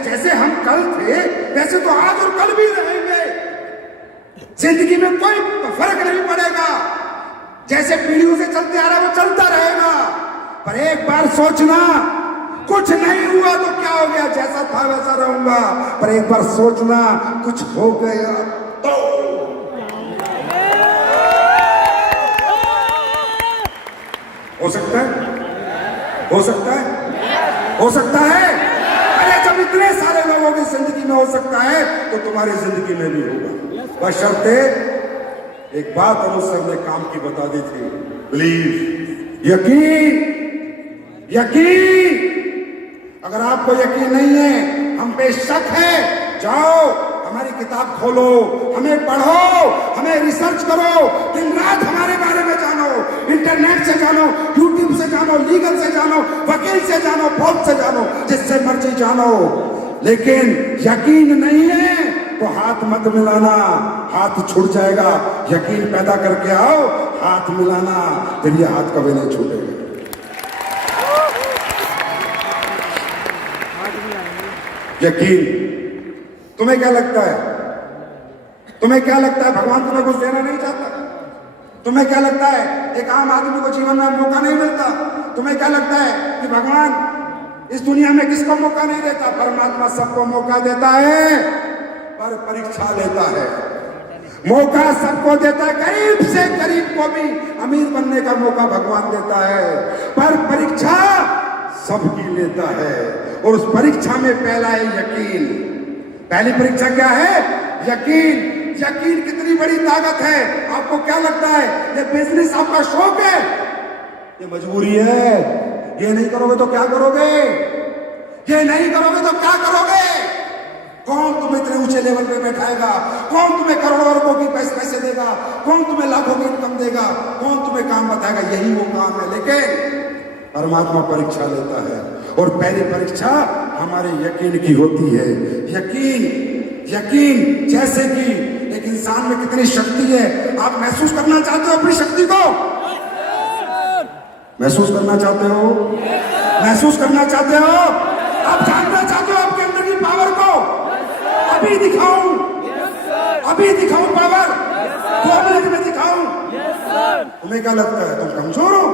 जैसे हम कल थे वैसे तो आज और कल भी रहेंगे। जिंदगी में कोई फर्क नहीं पड़ेगा, जैसे पीढ़ियों से चलते आ रहा है वो चलता रहेगा। पर एक बार सोचना, कुछ नहीं हुआ तो क्या हो गया, जैसा था वैसा रहूंगा। पर एक बार सोचना, कुछ हो गया तो हो सकता है? हो सकता है? हो सकता है? अरे जब इतने सारे लोगों की जिंदगी में हो सकता है तो तुम्हारी जिंदगी में भी होगा। बशर्ते एक बात अनुज सर ने काम की बता दी थी, बिलीव, यकीन, यकीन। अगर आपको यकीन नहीं है, हम पे शक है, जाओ हमारी किताब खोलो, हमें पढ़ो, हमें रिसर्च करो, दिन रात हमारे बारे में जानो, इंटरनेट से जानो, यूट्यूब से जानो, लीगल से जानो, वकील से जानो, फौज से जानो, जिससे मर्जी जानो। लेकिन यकीन नहीं है तो हाथ मत मिलाना, हाथ छूट जाएगा। यकीन पैदा करके आओ, हाथ मिलाना, फिर ये हाथ कभी नहीं छूटेगा। यकीन। तुम्हें क्या लगता है? तुम्हें क्या लगता है भगवान तुम्हें कुछ देना नहीं चाहता? तुम्हें क्या लगता है एक आम आदमी को जीवन में मौका नहीं मिलता? तुम्हें क्या लगता है कि भगवान इस दुनिया में किसको मौका नहीं देता? परमात्मा सबको मौका देता है, पर परीक्षा लेता है। मौका सबको देता है, गरीब से गरीब को भी अमीर बनने का मौका भगवान देता है, पर परीक्षा सबकी लेता है। और उस परीक्षा में पहला है यकीन। पहली परीक्षा क्या है? यकीन। यकीन कितनी बड़ी ताकत है। आपको क्या लगता है ये बिजनेस आपका शौक है? ये मजबूरी है। ये नहीं करोगे तो क्या करोगे? ये नहीं करोगे तो क्या करोगे? कौन तुम्हें इतने ऊंचे लेवल पे बैठाएगा? कौन तुम्हें करोड़ों अरबों की पैसे देगा? कौन तुम्हें लाखों की इनकम देगा? कौन तुम्हें काम बताएगा? यही वो काम है। लेकिन परमात्मा परीक्षा लेता है, और पहली परीक्षा हमारे यकीन की होती है। यकीन, यकीन। जैसे कि एक इंसान में कितनी शक्ति है, आप महसूस करना चाहते हो अपनी शक्ति को? महसूस करना चाहते हो? महसूस करना चाहते हो? आप जानना चाहते हो आपके अंदर की पावर को? अभी दिखाऊं, अभी दिखाऊं पावर, 2 मिनट में दिखाऊं। तुम्हें क्या लगता है तुम कमजोर हो?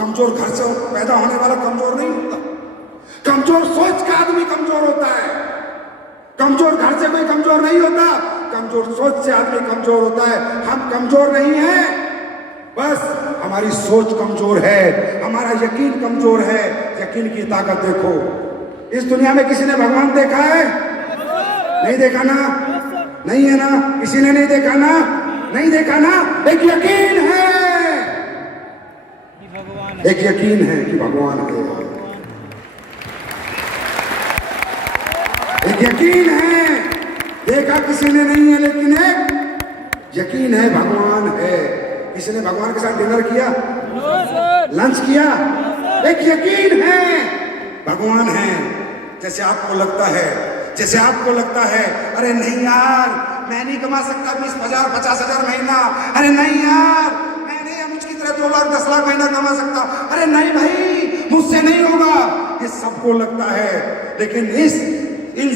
कमजोर घर से पैदा होने वाला कमजोर नहीं होता। कमजोर सोच का आदमी कमजोर होता है। कमजोर घर से कोई कमजोर नहीं होता, कमजोर सोच से आदमी कमजोर होता है। हम कमजोर नहीं हैं, बस हमारी सोच कमजोर है, हमारा यकीन कमजोर है। यकीन की ताकत देखो। इस दुनिया में किसी ने भगवान देखा है? नहीं देखा ना? नहीं है ना? किसी ने नहीं देखा ना? नहीं देखा ना? एक यकीन है, एक यकीन है कि भगवान है। एक यकीन है, देखा किसी ने नहीं है, लेकिन एक यकीन है भगवान है। किसी ने भगवान के साथ डिनर किया? लंच किया? एक यकीन है भगवान है। जैसे आपको लगता है, जैसे आपको लगता है अरे नहीं यार मैं नहीं कमा सकता 20,000 50,000 महीना, अरे नहीं यार मैं नहीं मुझकी तरह 2 लाख 10 लाख महीना कमा सकता, अरे नहीं भाई मुझसे नहीं होगा, ये सबको लगता है। लेकिन इन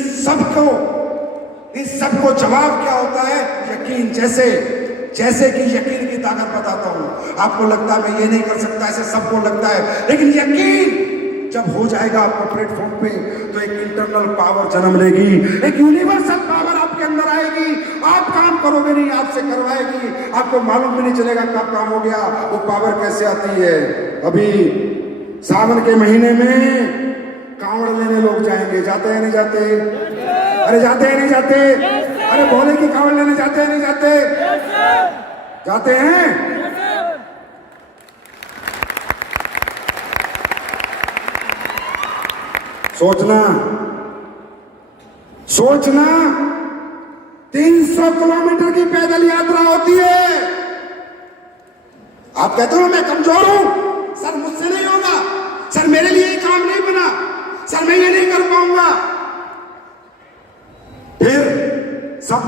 सबको जवाब क्या होता है? यकीन। जैसे कि यकीन की ताकत बताता हूं। आपको लगता है मैं ये नहीं कर सकता, ऐसे सबको लगता है, लेकिन यकीन जब हो जाएगा आपको प्लेटफॉर्म पे तो एक इंटरनल पावर जन्म लेगी, एक यूनिवर्सल पावर आपके अंदर आएगी। आप काम करोगे नहीं, आपसे करवाएगी, आपको मालूम भी नहीं चलेगा कब काम हो गया। वो पावर कैसे आती है? अभी सावन के महीने में कांवड़ लेने लोग जाएंगे, जाते हैं नहीं जाते? अरे जाते हैं नहीं जाते? अरे भोले की कांवड़ लेने जाते हैं नहीं जाते? जाते हैं। सोचना 300 किलोमीटर की पैदल यात्रा होती है। आप कहते हो मैं कमजोर हूं, सर मुझसे नहीं होगा, सर मेरे लिए ये काम नहीं बना, सर मैं ये नहीं कर पाऊंगा। फिर सब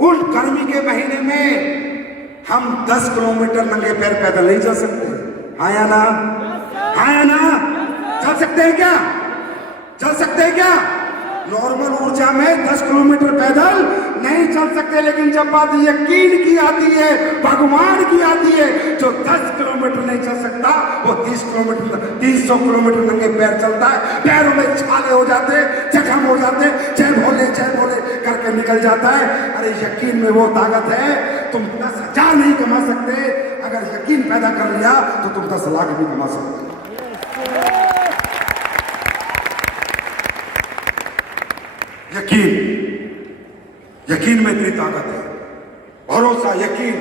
उन गर्मी के महीने में हम 10 किलोमीटर नंगे पैर पैदल नहीं चल सकते। हाँ या ना? हाँ या ना? चल सकते हैं क्या? चल सकते हैं क्या? नॉर्मल ऊर्जा में 10 किलोमीटर पैदल नहीं चल सकते, लेकिन जब बात यकीन की आती है, भगवान की आती है, जो 10 किलोमीटर नहीं चल सकता वो 300 किलोमीटर नंगे पैर चलता है। पैरों में छाले हो जाते, जख्म हो जाते, जय भोले करके निकल जाता है। अरे यकीन में वो ताकत है, तुम 10,000 नहीं कमा सकते, अगर यकीन पैदा कर लिया तो तुम 10 लाख भी कमा सकते हो। यकीन, यकीन में इतनी ताकत है, भरोसा, यकीन,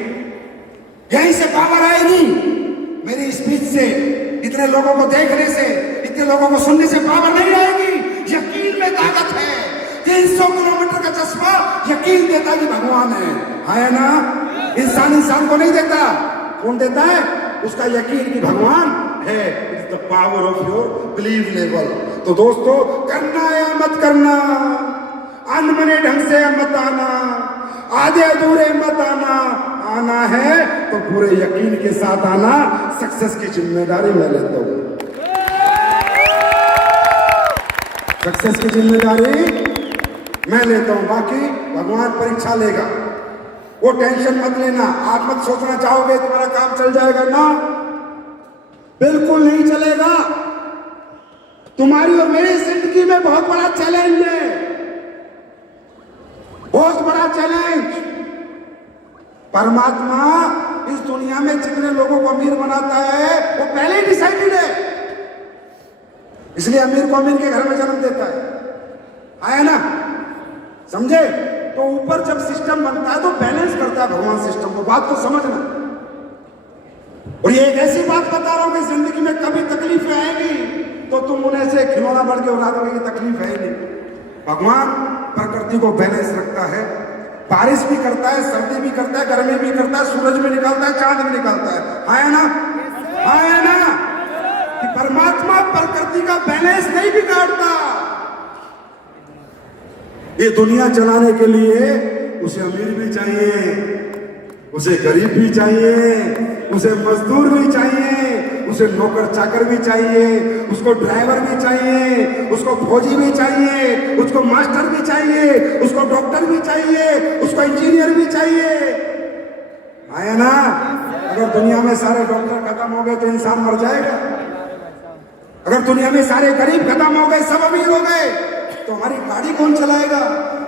यहीं से पावर आएगी। मेरी स्पीच से, इतने लोगों को देखने से, इतने लोगों को सुनने से पावर नहीं आएगी। यकीन में ताकत है। 300 किलोमीटर का चश्मा यकीन देता कि भगवान है ना। इंसान को नहीं देता, कौन देता है? उसका यकीन कि भगवान है। It's the power of your believe level. तो दोस्तों, करना या मत करना, अनबने ढंग से मत आना, आधे अधूरे मत आना, आना है तो पूरे यकीन के साथ आना। सक्सेस की जिम्मेदारी मैं लेता हूं, सक्सेस की जिम्मेदारी मैं लेता हूं, बाकी भगवान परीक्षा लेगा। वो टेंशन मत लेना। आप मत सोचना चाहोगे तुम्हारा काम चल जाएगा ना, बिल्कुल नहीं चलेगा। तुम्हारी और मेरी जिंदगी में बहुत बड़ा चैलेंज है, बहुत बड़ा चैलेंज। परमात्मा इस दुनिया में जितने लोगों को अमीर बनाता है वो पहले ही डिसाइडेड है, इसलिए अमीर को अमीर के घर में जन्म देता है ना, समझे? तो ऊपर जब सिस्टम बनता है तो बैलेंस करता है भगवान सिस्टम को। बात तो समझना। और ये एक ऐसी बात बता रहा हूं कि जिंदगी में कभी तकलीफें आएंगी तो तुम उन्हें से खिलौना बढ़ के उड़ा दोगे कि तकलीफ है ही नहीं। भगवान प्रकृति को बैलेंस रखता है, बारिश भी करता है, सर्दी भी करता है, गर्मी भी करता है, सूरज भी निकालता है, चांद भी निकालता है ना, है ना? कि परमात्मा प्रकृति का बैलेंस नहीं बिगाड़ता। ये दुनिया चलाने के लिए उसे अमीर भी चाहिए, उसे गरीब भी चाहिए, उसे मजदूर भी चाहिए, उसे नौकर चाकर भी चाहिए, उसको ड्राइवर भी चाहिए, उसको फौजी भी चाहिए, उसको मास्टर भी चाहिए, उसको डॉक्टर भी चाहिए, उसको इंजीनियर भी चाहिए, है ना? अगर दुनिया में सारे डॉक्टर खत्म हो गए तो इंसान मर जाएगा। अगर दुनिया में सारे गरीब खत्म हो गए, सब अमीर हो गए, तो हमारी गाड़ी कौन चलाएगा?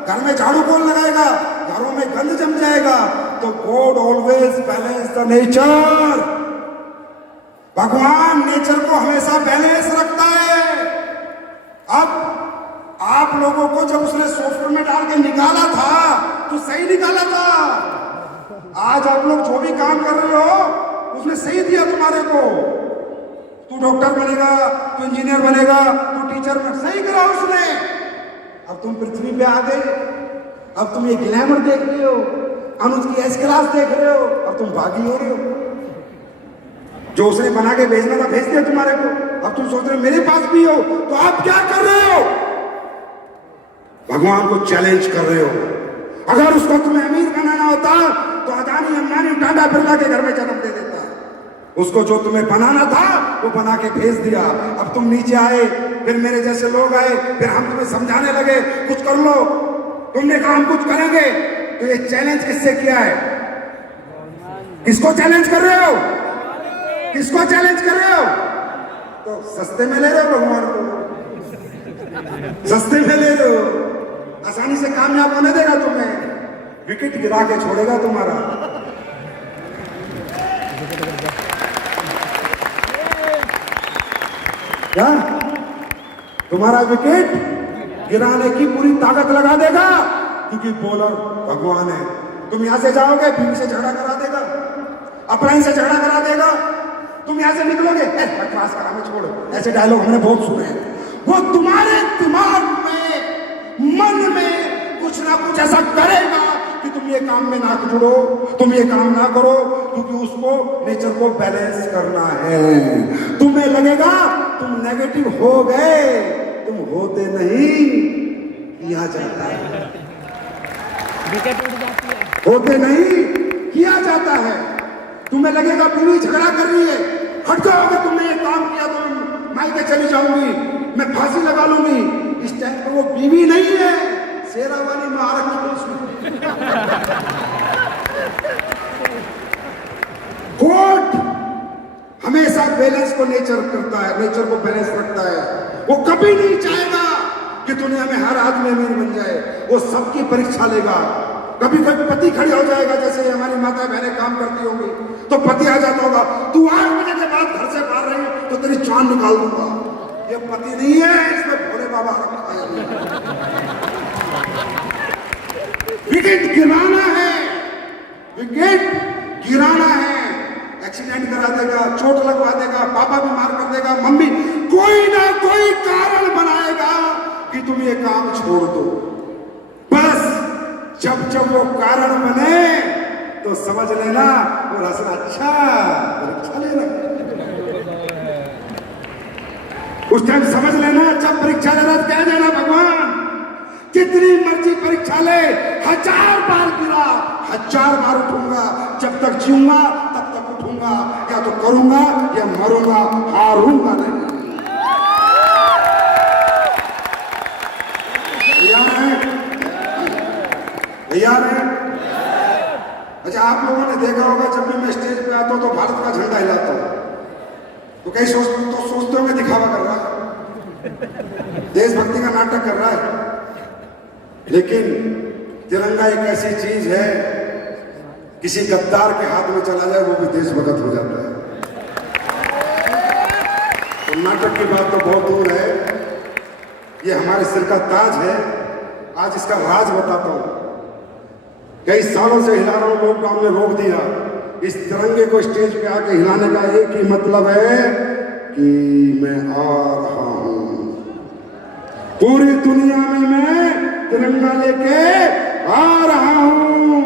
घर में झाड़ू कौन लगाएगा? घरों में गंद जम जाएगा। तो God always balance the nature. भगवान नेचर को हमेशा बैलेंस रखता है। अब आप लोगों को जब उसने सॉफ्टवेयर में डाल के निकाला था तो सही निकाला था। आज आप लोग जो भी काम कर रहे हो उसने सही दिया तुम्हारे को। तू डॉक्टर बनेगा, तू इंजीनियर बनेगा, तू टीचर बनेगा, सही करा उसने। अब तुम पृथ्वी पे आ गए, अब तुम ये ग्लैमर देख रहे हो, अनुज की एस क्लास देख रहे हो, अब तुम भागी हो रहे हो। जो उसने बना के भेजना था भेज दिया तुम्हारे को, अब तुम सोच रहे हो मेरे पास भी हो, तो आप क्या कर रहे हो? भगवान को चैलेंज कर रहे हो। अगर उसको तुम्हें अमीर बनाना होता तो अदानी, अंबानी, टाटा, बिरला के घर में जन्म दे देता। उसको जो तुम्हें बनाना था वो बना के भेज दिया। अब तुम नीचे आए, फिर मेरे जैसे लोग आए, फिर हम तुम्हें समझाने लगे कुछ कर लो। तुमने कहा हम कुछ करेंगे। तो ये चैलेंज किससे किया है? किसको चैलेंज कर रहे हो? किसको चैलेंज कर रहे हो? तो सस्ते में ले रहे हो भगवान को, सस्ते में ले रहे हो। आसानी से कामयाब होने देगा तुम्हें, विकेट गिरा के छोड़ेगा तुम्हारा। क्या तुम्हारा विकेट गिराने की पूरी ताकत लगा देगा, क्योंकि बॉलर भगवान है। तुम यहां से जाओगे, बीवी से झगड़ा करा देगा, अपराइन से झगड़ा करा देगा। तुम यहां से निकलोगे, बकवास करा में छोड़ो, ऐसे डायलॉग हमने बहुत सुने हैं। वो तुम्हारे दिमाग में, मन में कुछ ना कुछ ऐसा करेगा कि तुम ये काम में ना जुड़ो, तुम ये काम ना करो, क्योंकि उसको नेचर को बैलेंस करना है। तुम्हें लगेगा तुम नेगेटिव हो गए, तुम होते नहीं, किया जाता है। होते नहीं, किया जाता है। तुम्हें लगेगा बीवी झगड़ा कर रही है, हट जाओ, अगर तुमने ये काम किया तो मैं मायके चली जाऊंगी, मैं फांसी लगा लूंगी। इस टाइम पर वो बीवी नहीं है, शेरा वाली महाराज कोर्ट हमेशा बैलेंस को नेचर करता है, नेचर को बैलेंस रखता है। वो कभी नहीं चाहेगा कि दुनिया में हर आदमी अमीर बन जाए। वो सबकी परीक्षा लेगा। कभी कभी पति खड़ी हो जाएगा, जैसे हमारी माता बहनें काम करती होंगी, तो पति आ जाता होगा, तू 8 बजे के बाद घर से बाहर रही तो तेरी जान निकाल दूंगा। ये पति नहीं है, इसमें भोले बाबा रखा है। विकेट गिराना है, विकेट गिराना है। एक्सीडेंट करा देगा, चोट लगवा देगा, पापा बीमार कर देगा, मम्मी कोई ना कोई कारण बनाएगा कि तुम ये काम छोड़ दो। बस जब जब वो कारण बने तो समझ लेना और हंसना, अच्छा परीक्षा लेना। उस टाइम समझ लेना, जब परीक्षा लेना कह देना भगवान जितनी मर्जी परीक्षा ले, 1000 बार गिरा 1000 बार उठूंगा, जब तक जीऊंगा तब तक उठूंगा, या तो करूंगा या मरूंगा, हारूंगा नहीं। तैयार है? अच्छा, आप लोगों ने देखा होगा जब भी मैं स्टेज पे आता हूं तो भारत का झंडा हिलाता हूं, तो कई सोचते होंगे दिखावा कर रहा है, देशभक्ति का नाटक कर रहा है। लेकिन तिरंगा एक ऐसी चीज है, किसी गद्दार के हाथ में चला जाए वो भी देशभक्त हो जाता है। तो नाटक की बात तो बहुत दूर है, ये हमारे सिर का ताज है। आज इसका राज बताता हूं। कई सालों से हिला रहा हूं, लॉकडाउन में रोक दिया। इस तिरंगे को स्टेज पे आके हिलाने का एक ही मतलब है कि मैं आ रहा हूं, पूरी दुनिया में मैं तिरंगा लेके आ रहा हूं,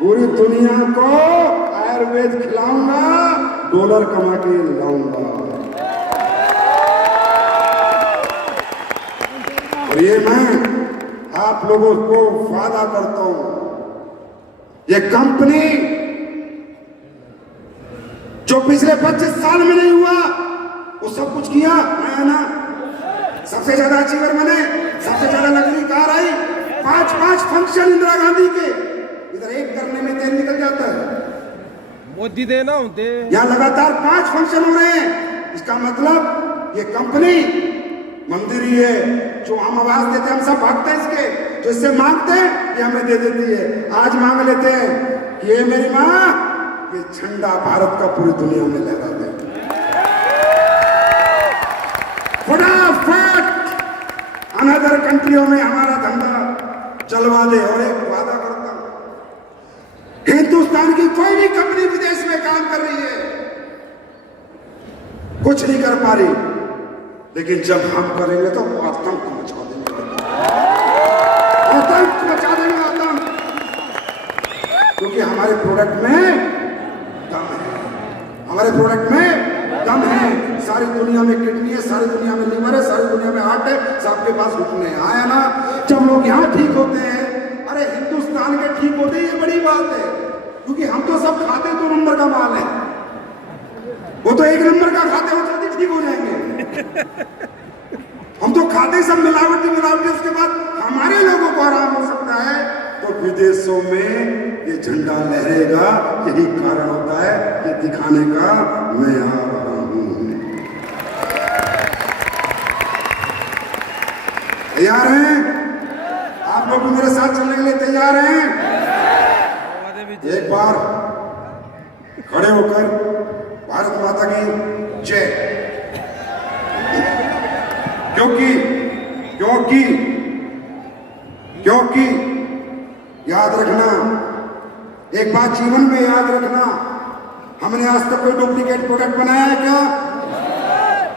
पूरी दुनिया को आयुर्वेद खिलाऊंगा, डॉलर कमा के लाऊंगा। और ये मैं आप लोगों को वादा करता हूं, ये कंपनी जो पिछले 25 साल में नहीं हुआ वो सब कुछ किया है ना। सबसे ज्यादा अचीवर बने, सबसे ज्यादा लग्जरी कार आई, 5 फंक्शन इंदिरा गांधी के, इधर एक करने में तेल निकल जाता है। मोदी देना होते यहाँ लगातार 5 फंक्शन हो रहे हैं। इसका मतलब ये कंपनी मंदिर ही है, जो हम आवाज देते हैं हम सब भागते हैं इसके, जो इससे मांगते हैं ये हमें दे देती है। आज मांग लेते हैं कि ये मेरी माँ ये झंडा भारत का पूरी दुनिया में लहरा दे, फटाफट अनदर कंट्रियों में हमारा धंधा चलवा दे। और एक वादा करता हूं, हिंदुस्तान की कोई भी कंपनी विदेश में काम कर रही है, कुछ नहीं कर पा रही, लेकिन जब हम करेंगे तो आतंक मचा देंगे, आतंक मचा देंगे, आतंक। क्योंकि हमारे प्रोडक्ट में दम है, हमारे प्रोडक्ट में दम है। सारी दुनिया में किडनी है, सारी दुनिया में लीवर है, सारी दुनिया में हार्ट है, सबके पास घुटने हैं। आया ना, जब लोग यहाँ ठीक होते हैं, अरे हिंदुस्तान के ठीक होते हैं, ये बड़ी बात है। क्योंकि हम तो सब खाते 2 नंबर का माल है, वो तो 1 नंबर का खाते हो, जल्दी ठीक हो जाएंगे। हम तो खाते सब मिलावटी, उसके बाद हमारे लोगों को आराम हो सकता है, तो विदेशों में ये झंडा लहरेगा। यही कारण होता है ये दिखाने का मैं आ रहा हूं। तैयार हैं? आप लोग मेरे साथ चलने के लिए तैयार हैं? एक बार खड़े होकर भारत माता की जय। क्योंकि याद रखना, एक बात जीवन में याद रखना, हमने आज तक कोई डुप्लीकेट प्रोडक्ट बनाया है क्या?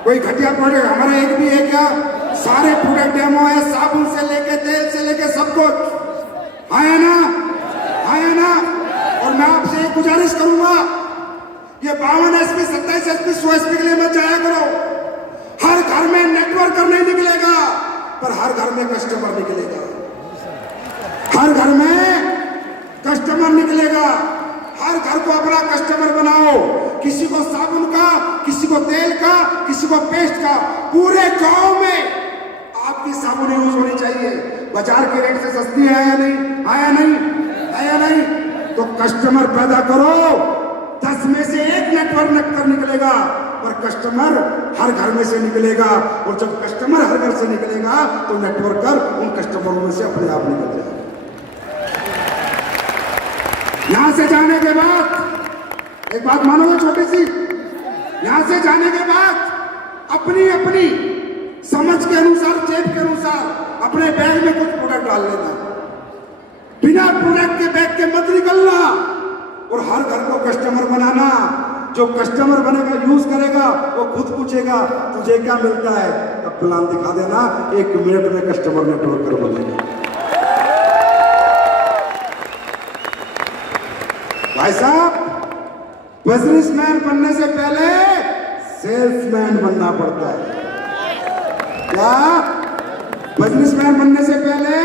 कोई घटिया प्रोडक्ट हमारा एक भी है क्या? सारे प्रोडक्ट डेमो है, साबुन से लेके तेल से लेके सब कुछ है ना, है ना। और मैं आपसे एक गुजारिश करूंगा, ये 52 SP 27 SP 100 SP के लिए मत जाया करो। हर घर में नेटवर्कर नहीं निकलेगा, पर हर घर में कस्टमर निकलेगा, हर घर में कस्टमर निकलेगा। हर घर को अपना कस्टमर बनाओ, किसी को साबुन का, किसी को तेल का, किसी को पेस्ट का। पूरे गांव में आपकी साबुन यूज होनी चाहिए, बाजार के रेट से सस्ती है या नहीं, आया नहीं, आया नहीं। तो कस्टमर पैदा करो, 10 में से 1 नेटवर्कर निकलेगा, पर कस्टमर हर घर में से निकलेगा। और जब कस्टमर हर घर से निकलेगा तो नेटवर्कर उन कस्टमरों में से अपने आप निकल जाएगा। यहां से जाने के बाद एक बात मानोगे छोटी सी, यहां से जाने के बाद अपनी अपनी समझ के अनुसार, जेब के अनुसार अपने बैग में कुछ प्रोडक्ट डाल लेना, बिना प्रोडक्ट के बैग के मत निकलना, और हर घर को कस्टमर बनाना। जो कस्टमर बनेगा, यूज करेगा, वो खुद पूछेगा तुझे क्या मिलता है, तब प्लान दिखा देना, 1 मिनट में कस्टमर नेटवर्क कर बनेगा। भाई साहब, बिजनेसमैन बनने से पहले सेल्समैन बनना पड़ता है। क्या? बिजनेसमैन बनने से पहले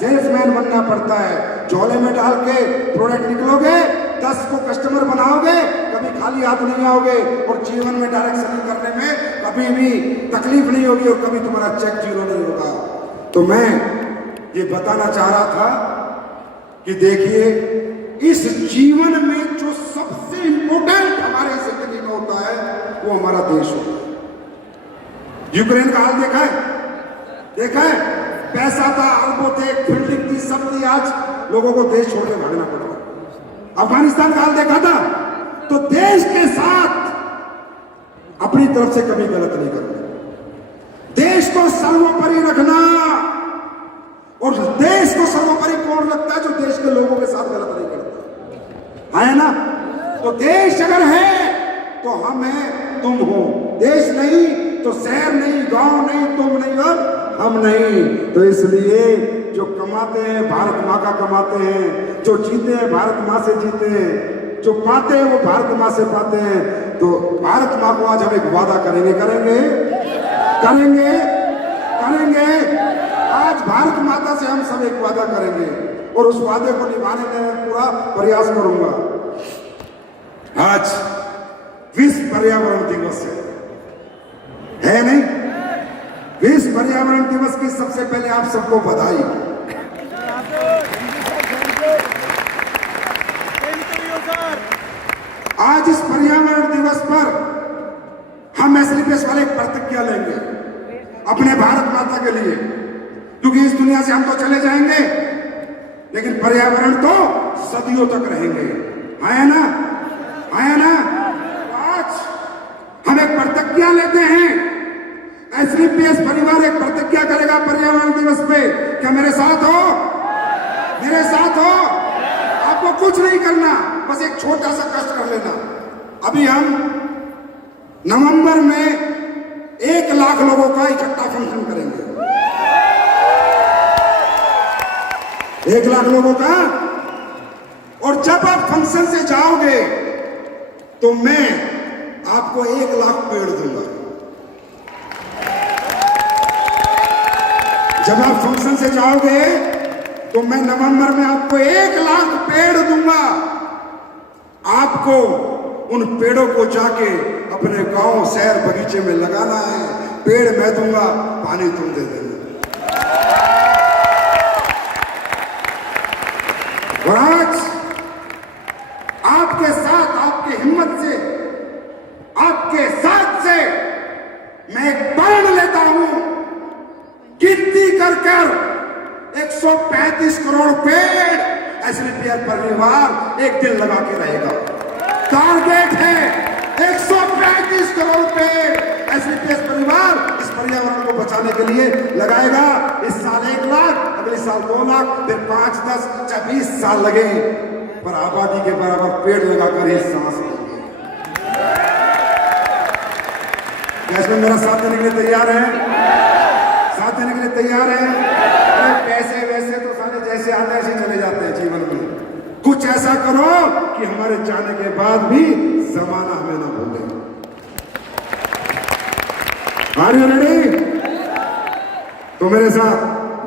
सेल्समैन बनना पड़ता है। झोले में डाल के प्रोडक्ट निकलोगे, 10 को कस्टमर बनाओगे, कभी खाली हाथ नहीं आओगे, और जीवन में डायरेक्ट सेलिंग करने में कभी भी तकलीफ नहीं होगी, और कभी तुम्हारा चेक जीरो नहीं होगा। तो मैं ये बताना चाह रहा था कि देखिए, इस जीवन में जो सबसे इंपॉर्टेंट हमारे जिंदगी में होता है, वो हमारा देश होता है। यूक्रेन का हाल देखा है? देखा है? पैसा था, अरबों थे, बिल्डिंग थी, सब थी, आज लोगों को देश छोड़ के भागना पड़ रहा। अफगानिस्तान का हाल देखा था? तो देश के साथ अपनी तरफ से कभी गलत नहीं करना, देश को सर्वोपरि रखना। और देश को सर्वोपरि कौन रखता है? जो देश के लोगों के साथ गलत नहीं करता, है ना? तो देश अगर है तो हम हैं, तुम हो। देश नहीं तो शहर नहीं, गांव नहीं, तुम नहीं और हम नहीं। तो इसलिए जो कमाते हैं भारत माँ का कमाते हैं, जो जीते हैं भारत माँ से जीते हैं, जो पाते हैं वो भारत माँ से पाते हैं। तो भारत माँ को आज हम एक वादा करेंगे, करेंगे करेंगे करेंगे आज भारत माता से हम सब एक वादा करेंगे, और उस वादे को निभाने में पूरा प्रयास करूंगा। आज विश्व पर्यावरण दिवस है नहीं? विश्व पर्यावरण दिवस की सबसे पहले आप सबको बधाई। आज इस पर्यावरण दिवस पर हम एसलीपीएस वाले एक प्रतिज्ञा लेंगे अपने भारत माता के लिए, क्योंकि इस दुनिया से हम तो चले जाएंगे, लेकिन पर्यावरण तो सदियों तक रहेंगे, है ना? है ना? आज हम एक प्रतिज्ञा लेते हैं, एसलीपीएस परिवार एक प्रतिज्ञा करेगा पर्यावरण दिवस पे। क्या मेरे साथ हो? मेरे साथ हो? आपको कुछ नहीं करना, बस एक छोटा सा कष्ट कर लेना। अभी हम नवंबर में 1 लाख लोगों का इकट्ठा फंक्शन करेंगे, 1 लाख लोगों का। और जब आप फंक्शन से जाओगे तो मैं आपको 1 लाख पेड़ दूंगा। जब आप फंक्शन से जाओगे तो मैं नवंबर में आपको 1 लाख पेड़ दूंगा। आपको उन पेड़ों को जाके अपने गांव, शहर, बगीचे में लगाना है। पेड़ मैं दूंगा, पानी तुम दे देना। और आज आपके साथ, आपके हिम्मत से, आपके साथ से मैं एक प्रण लेता हूं, गिनती कर कर 135 करोड़ पेड़ एसलीपीएस परिवार एक दिन लगा के रहेगा। टारगेट है 135 करोड़ पेड़ एसलीपीएस परिवार इस पर्यावरण को बचाने के लिए लगाएगा। इस साल 1 लाख, अगले साल 2 लाख, फिर 5, 10, 20 साल लगे, पर आबादी के बराबर पेड़ लगाकर ये सांस लेंगे। क्या इसमें मेरा साथ देने के लिए तैयार है? साथ देने के लिए तैयार है? पैसे वैसे तो सारे जैसे आते हैं ऐसे चले जाते हैं जीवन में। कुछ ऐसा करो कि हमारे जाने के बाद भी जमाना हमें ना भूले। Are you ready? तो मेरे साथ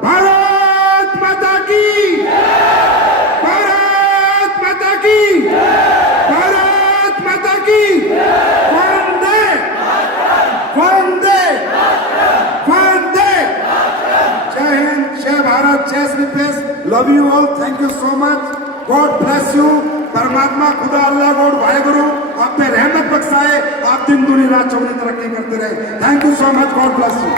भारत माता की, भारत माता की, भारत माता की, वंदे वंदे वंदे। जय हिंद, जय भारत, जय एसलीपीएस। Love you all, thank you so much, God bless you. परमात्मा, खुदा, अल्लाह, गॉड, वाहेगुरु आप पे रहमत बख्शाए, आप दिन दुनी रात चौगनी तरक्की करते रहे। Thank you so much, God bless you.